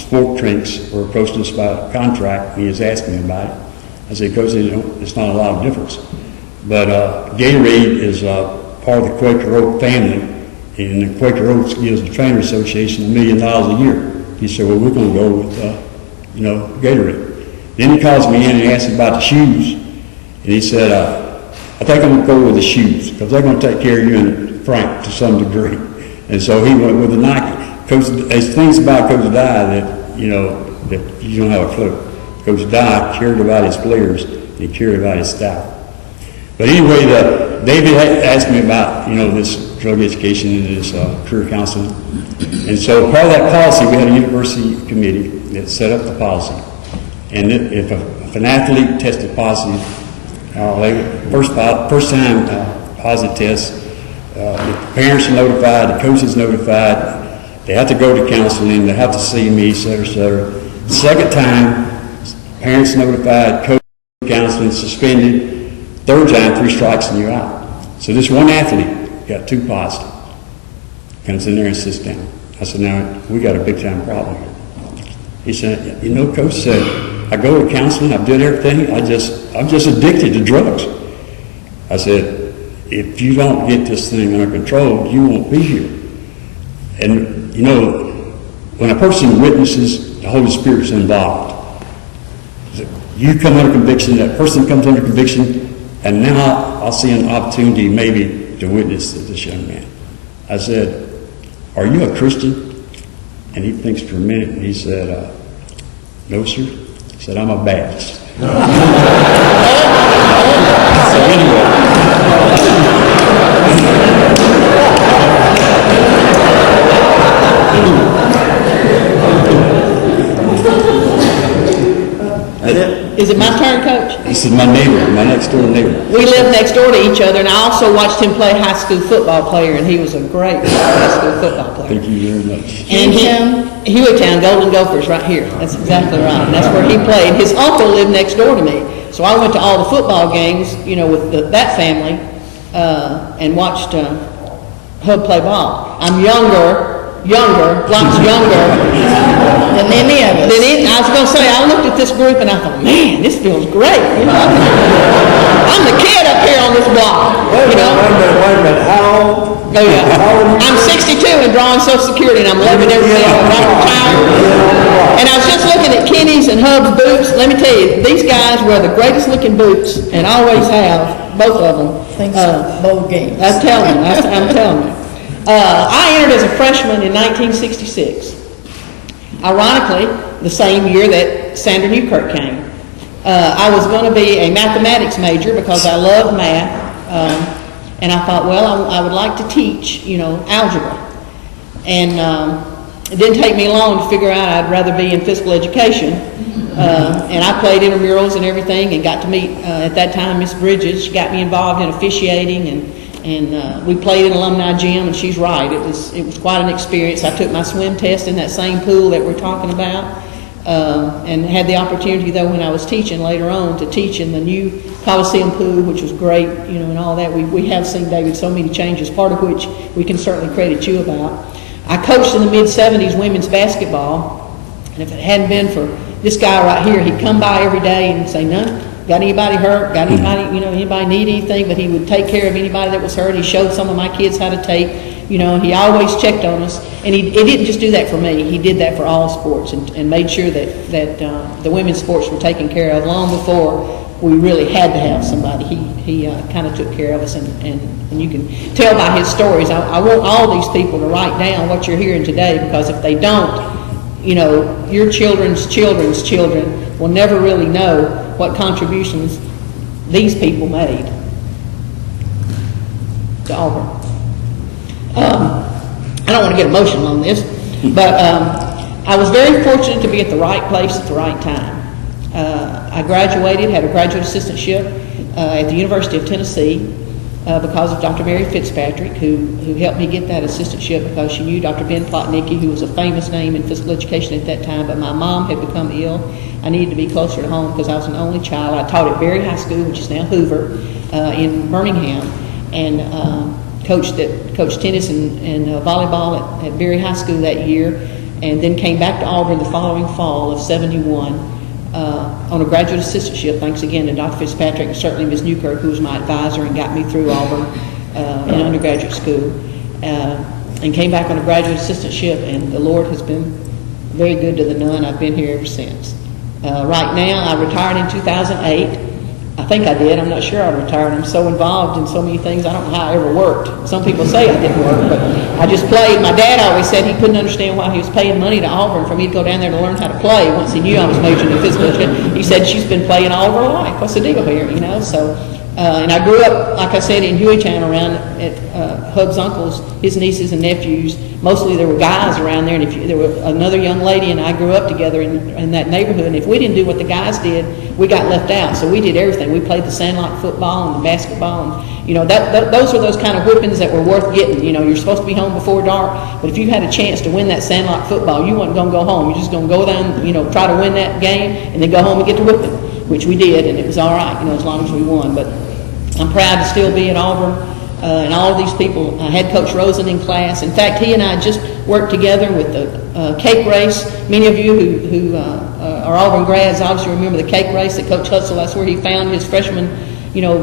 sport trinks were approaching us about a contract, and he was asking me about it. I said, Coach, it's not a lot of difference. But Gatorade is part of the Quaker Oak family, and the Quaker Oaks gives the Trainer Association $1 million a year. He said, well, we're going to go with, Gatorade. Then he calls me in and asks me about the shoes, and he said, I think I'm going to go with the shoes, because they're going to take care of you and Frank to some degree. And so he went with the Nike. There's things about Coach Dye that, that you don't have a clue. Coach Dye cared about his players, and he cared about his staff. But anyway, David asked me about, this drug education and this career counseling. And so part of that policy, we had a university committee that set up the policy. And if an athlete tested positive, first time positive test, the parents are notified, the coach is notified, they have to go to counseling, they have to see me, et cetera, et cetera. The second time, parents notified, coach counseling, suspended. Third time, 3 strikes and you're out. So this one athlete got 2 positive. Comes in there and sits down. I said, now, we got a big time problem here. He said, Coach said, I go to counseling, I've done everything, I'm just addicted to drugs. I said, if you don't get this thing under control, you won't be here. And, when a person witnesses, the Holy Spirit's involved. You come under conviction, that person comes under conviction, and now I'll see an opportunity maybe to witness to this young man. I said, are you a Christian? And he thinks for a minute, and he said, no, sir. He said, I'm a Baptist. So anyway. Is it my turn, Coach? This is my neighbor, my next door neighbor. We live next door to each other, and I also watched him play high school football player, and he was a great high school football player. Thank you very much. And Hueytown, Golden Gophers, right here. That's exactly right. And that's where he played. His uncle lived next door to me, so I went to all the football games, with that family, and watched Hub play ball. I'm lots younger than any of us. I was going to say, I looked at this group and I thought, man, this feels great. I'm the kid up here on this block. Wait a minute. How old? Oh, yeah. I'm 62 and drawing Social Security, and I'm loving everything. I'm retired. And I was just looking at Kenny's and Hub's boots. Let me tell you, these guys wear the greatest looking boots, and always have, both of them. Thanks for bowl games. I'm telling you. I entered as a freshman in 1966. Ironically, the same year that Sandra Newkirk came. I was going to be a mathematics major because I love math. And I thought, well, I would like to teach, algebra. And it didn't take me long to figure out I'd rather be in physical education. And I played intramurals and everything and got to meet, at that time, Miss Bridges. She got me involved in officiating And we played in alumni gym, and she's right. It was quite an experience. I took my swim test in that same pool that we're talking about, and had the opportunity, though, when I was teaching later on, to teach in the new Coliseum pool, which was great, and all that. We have seen, David, so many changes, part of which we can certainly credit you about. I coached in the mid-'70s women's basketball, and if it hadn't been for this guy right here, he'd come by every day and say, "None. Got anybody hurt? Got anybody, anybody need anything?" But he would take care of anybody that was hurt. He showed some of my kids how to tape, and he always checked on us. And he didn't just do that for me. He did that for all sports, and made sure that the women's sports were taken care of long before we really had to have somebody. He kind of took care of us, and you can tell by his stories. I want all these people to write down what you're hearing today, because if they don't, your children's children's children will never really know what contributions these people made to Auburn. I don't want to get emotional on this, but I was very fortunate to be at the right place at the right time. I graduated, had a graduate assistantship at the University of Tennessee because of Dr. Mary Fitzpatrick, who helped me get that assistantship because she knew Dr. Ben Plotnicki, who was a famous name in physical education at that time, but my mom had become ill. I needed to be closer to home because I was an only child. I taught at Berry High School, which is now Hoover, in Birmingham, and coached tennis and volleyball at Berry High School that year, and then came back to Auburn the following fall of '71 on a graduate assistantship, thanks again to Dr. Fitzpatrick and certainly Ms. Newkirk, who was my advisor and got me through Auburn in undergraduate school, and came back on a graduate assistantship, and the Lord has been very good to the Nun. I've been here ever since. Right now, I retired in 2008. I think I did. I'm not sure I retired. I'm so involved in so many things. I don't know how I ever worked. Some people say I didn't work, but I just played. My dad always said he couldn't understand why he was paying money to Auburn for me to go down there to learn how to play once he knew I was majoring in physical education. He said, "She's been playing all of her life. What's the deal here?" So, and I grew up, like I said, in Hueytown around at Hub's uncles, his nieces and nephews. Mostly there were guys around there, and there was another young lady and I grew up together in that neighborhood. And if we didn't do what the guys did, we got left out. So we did everything. We played the sandlot football and the basketball, and those are those kind of whippings that were worth getting. You're supposed to be home before dark, but if you had a chance to win that sandlot football, you weren't going to go home. You're just going to go down, try to win that game, and then go home and get the whipping, which we did, and it was all right, as long as we won. But I'm proud to still be at Auburn. And all of these people, I had Coach Rosen in class. In fact, he and I just worked together with the cake race. Many of you who are Auburn grads obviously remember the cake race that Coach Housel, that's where he found his freshman,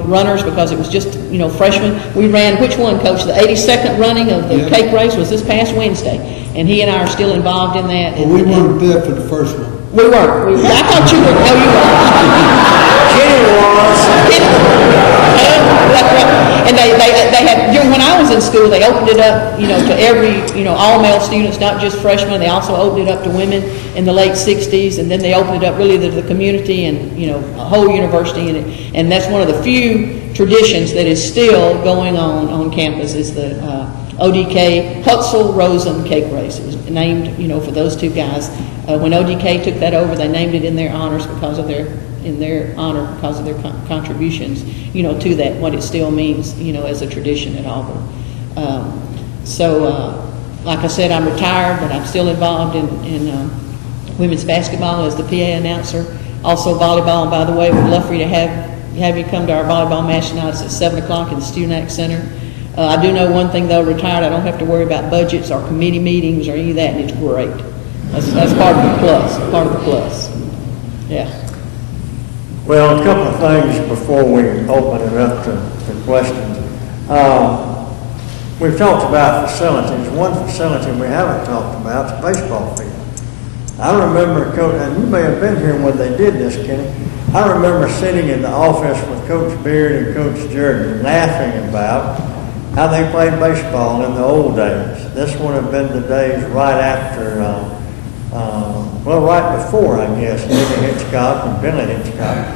runners, because it was just, freshmen. We ran, which one, Coach? The 82nd running of the cake race was this past Wednesday. And he and I are still involved in that. Well, we weren't there for the first one. We weren't. I thought you were. No, you weren't. Jenny was. And they had, when I was in school, they opened it up, to every, all male students, not just freshmen. They also opened it up to women in the late 60s, and then they opened it up really to the community and, a whole university. And that's one of the few traditions that is still going on campus is the ODK Housel Rosen cake race. It was named, for those two guys. When ODK took that over, they named it in their honors because of their contributions, to that, what it still means, as a tradition at Auburn. Like I said, I'm retired, but I'm still involved in women's basketball as the PA announcer. Also volleyball, and by the way, we'd love for you to have you come to our volleyball match tonight. It's at 7 o'clock in the Student Act Center. I do know one thing, though, retired, I don't have to worry about budgets or committee meetings or any of that, and it's great. That's part of the plus. Yeah. Well, a couple of things before we open it up to questions. We've talked about facilities. One facility we haven't talked about is the baseball field. I remember, Coach, and you may have been here when they did this, Kenny. I remember sitting in the office with Coach Beard and Coach Jordan laughing about how they played baseball in the old days. This would have been the days right after, right before, I guess, Eddie Hitchcock and Billy Hitchcock.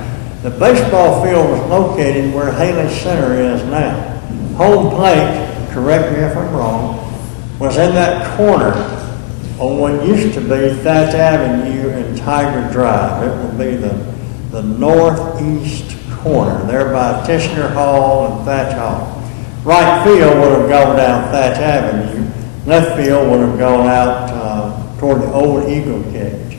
The baseball field was located where Haley Center is now. Home plate, correct me if I'm wrong, was in that corner on what used to be Thatch Avenue and Tiger Drive. It would be the northeast corner, there by Tishner Hall and Thatch Hall. Right field would have gone down Thatch Avenue. Left field would have gone out toward the old Eagle Cage.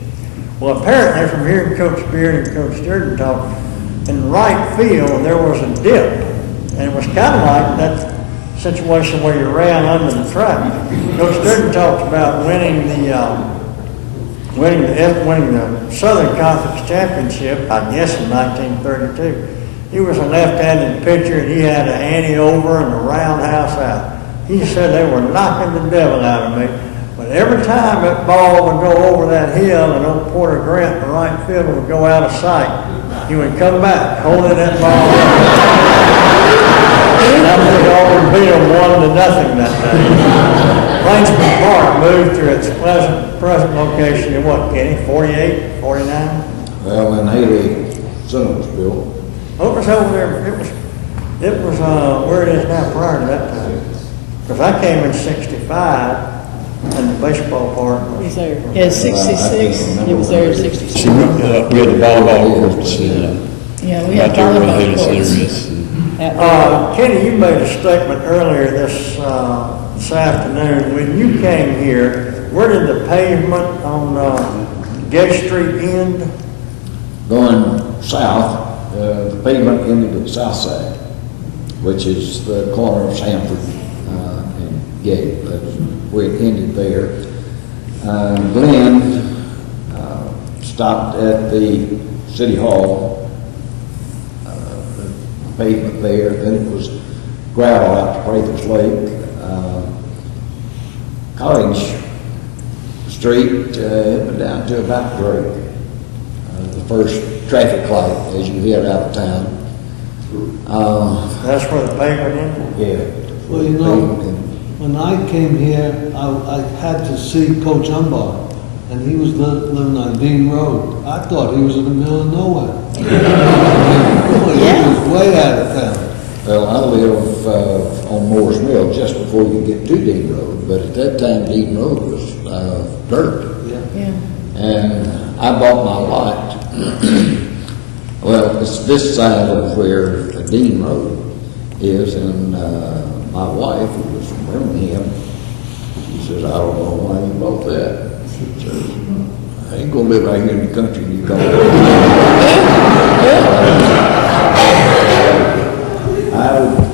Well, apparently from hearing Coach Beard and Coach Jordan talk, in right field there was a dip, and it was kind of like that situation where you ran under the track. Coach Jordan talked about winning the Southern Conference Championship, I guess in 1932. He was a left-handed pitcher, and he had an ante over and a roundhouse out. He said they were knocking the devil out of me. But every time that ball would go over that hill and old Porter Grant in the right field would go out of sight, he would come back holding that ball up. And I think Auburn beat them 1-0 that day. Plainsman Park moved to its present location in what, Kenny, 48, 49? Well, when Haley Center was built, Well, it was over there, it was where it is now prior to that time. Because I came in 65, and the baseball park It was was. there. Yeah, 66. It was there in 66. See, we had the volleyball courts, Yeah, we had right there where the volleyball Haley Center courts. is. Kenny, you made a statement earlier this afternoon. When you came here, where did the pavement on Gay Street end? going south, the pavement ended at the south side, which is the corner of Sanford and Gate. That's where it ended there. Glenn stopped at the City Hall, the pavement there. Then it was gravel out to Prather's Lake. College Street, it went down to about Drake. The first traffic light as you head out of town. That's where the pavement ended? Yeah. Well, you know, when I came here, I had to see Coach Umbar, and he was living on Dean Road. I thought he was in the middle of nowhere. He was way out of town. Well, I live on Moore's Mill just before you get to Dean Road, but at that time Dean Road was dirt. Yeah. And I bought my lot. Well, it's this side of where Dean Road is, and my wife, who was from Birmingham, she says, I don't know why you bought that. She says, I ain't gonna live out here in the country and you call it.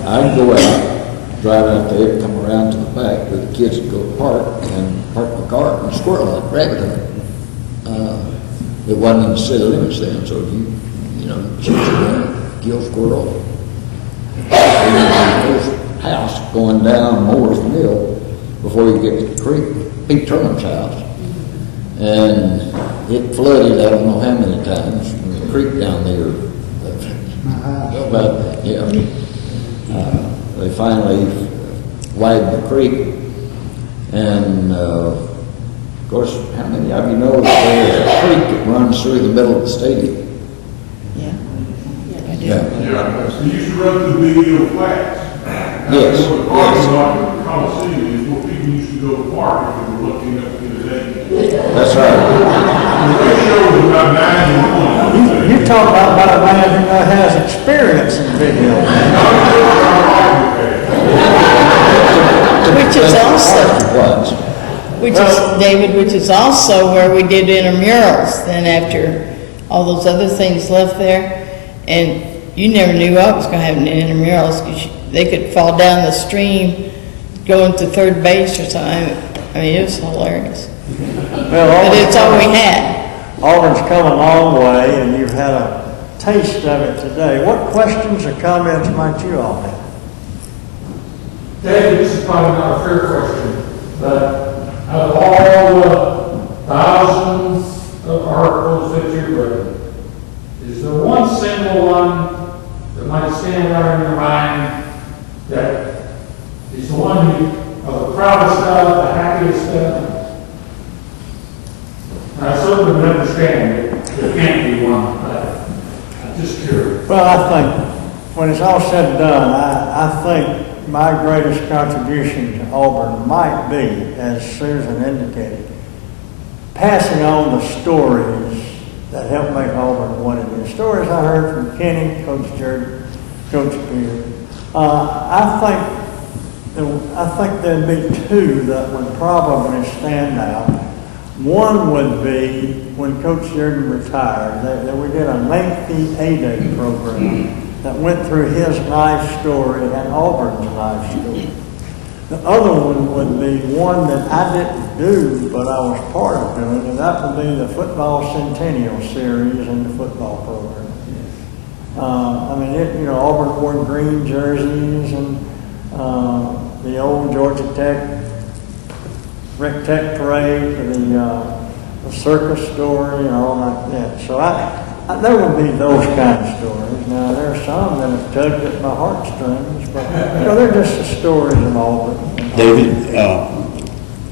I'd go out, drive out there, come around to the back where the kids would go to park my car and squirrel hunt, rabbit hunt. It wasn't in the city limits then, so you shoot your gun, kill squirrel. And there's a house going down Moore's Mill before you get to the creek, Pete Turner's house. And it flooded, I don't know how many times, the creek down there. They finally widened the creek, and of course, how many of you know that there's a creek that runs through the middle of the stadium? Yeah. I do. Yeah. Yeah, we used to run through Big Hill Flats. Yes. That's where the parking lot of the Coliseum is, where people used to go to park if they were looking up in the day. That's right. The ratio was about 9-1. You talk about a man who has experience in Big Hill. Which is also, Floods. David, which is also where we did intramurals, then after all those other things left there. And you never knew I was gonna have an intramurals, because they could fall down the stream going to third base or something. I mean, it was hilarious. But it's all we had. Auburn's come a long way, and you've had a taste of it today. What questions or comments might you all have? David, this is probably not a fair question, but out of all the thousands of articles that you've written, is there one single one that might stand out in your mind that is the one you are the proudest of, the happiest of? I certainly would understand that there can't be one, but I'm just curious. Well, I think when it's all said and done, I think my greatest contribution to Auburn might be, as Susan indicated, passing on the stories that helped make Auburn what it is. Stories I heard from Kenny, Coach Jordan, Coach Beard, I think there'd be two that would probably stand out. One would be when Coach Jordan retired, that we did a lengthy A-Day program that went through his life story and Auburn's life story. The other one would be one that I didn't do, but I was part of doing, and that would be the Football Centennial Series in the football program. I mean, Auburn wore green jerseys and the old Georgia Tech Rec Tech parade, the circus story, and all like that. So there will be those kind of stories. Now there are some that have tugged at my heartstrings, but they're just the stories of Auburn. David,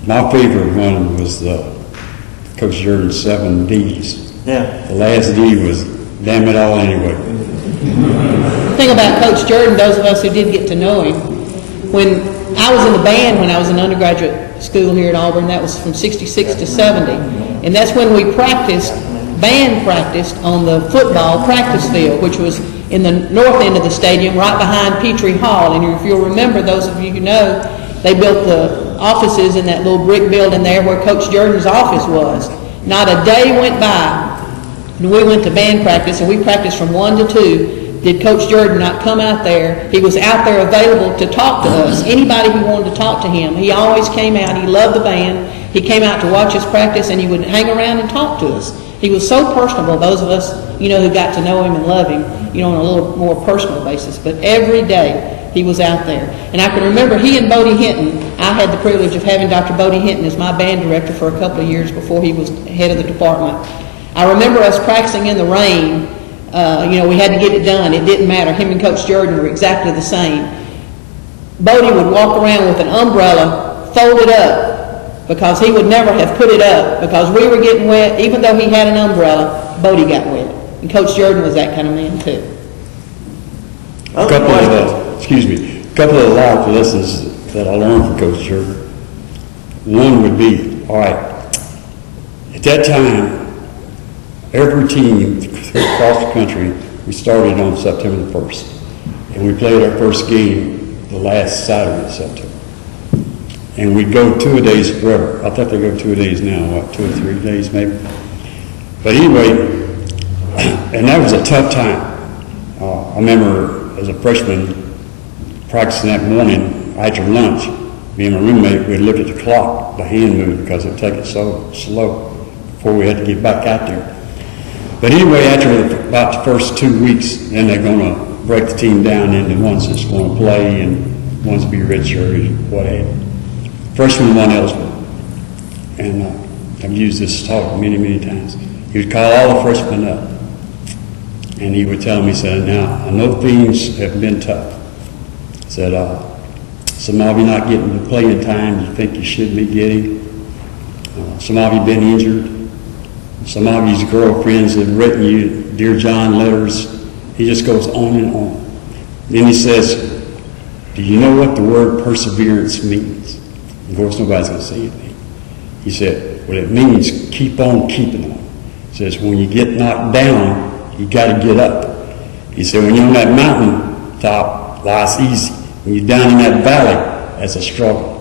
my favorite one was Coach Jordan's 7 D's. Yeah. The last D was damn it all anyway. The thing about Coach Jordan, those of us who did get to know him, when I was in the band when I was in undergraduate school here at Auburn, that was from 66 to 70. And that's when we band practiced on the football practice field, which was in the north end of the stadium, right behind Petrie Hall. And if you'll remember, those of you who know, they built the offices in that little brick building there where Coach Jordan's office was. Not a day went by, and we went to band practice, and we practiced from 1 to 2. Did Coach Jordan not come out there? He was out there available to talk to us. Anybody who wanted to talk to him, he always came out. He loved the band. He came out to watch us practice, and he would hang around and talk to us. He was so personable, those of us, who got to know him and love him, on a little more personal basis. But every day, he was out there. And I can remember he and Bodie Hinton, I had the privilege of having Dr. Bodie Hinton as my band director for a couple of years before he was head of the department. I remember us practicing in the rain. We had to get it done. It didn't matter. Him and Coach Jordan were exactly the same. Bodie would walk around with an umbrella folded up because he would never have put it up because we were getting wet. Even though he had an umbrella, Bodie got wet. And Coach Jordan was that kind of man too. A couple of life lessons that I learned from Coach Jordan. One would be, all right, at that time, every team across the country, we started on September the 1st. And we played our first game the last Saturday of September. And we'd go 2 days forever. I thought they go 2 days now, 2 or 3 days maybe. But anyway, and that was a tough time. I remember as a freshman practicing that morning after lunch, me and my roommate, we'd look at the clock, the hand moved because it would take it so slow before we had to get back out there. But anyway, after about the first 2 weeks, then they're going to break the team down into ones that's going to play and ones to be redshirt and what have you. Freshman won eligible. And I've used this talk many, many times. He would call all the freshmen up. And he would tell me, he said, now, I know things have been tough. He said, some of you not getting the playing time you think you should be getting. Some of you been injured. Some of you's girlfriends have written you Dear John letters. He just goes on and on. Then he says, do you know what the word perseverance means? Of course, nobody's going to say anything. He said, well, it means keep on keeping on. He says, when you get knocked down, you got to get up. He said, when you're on that mountain top, life's easy. When you're down in that valley, that's a struggle.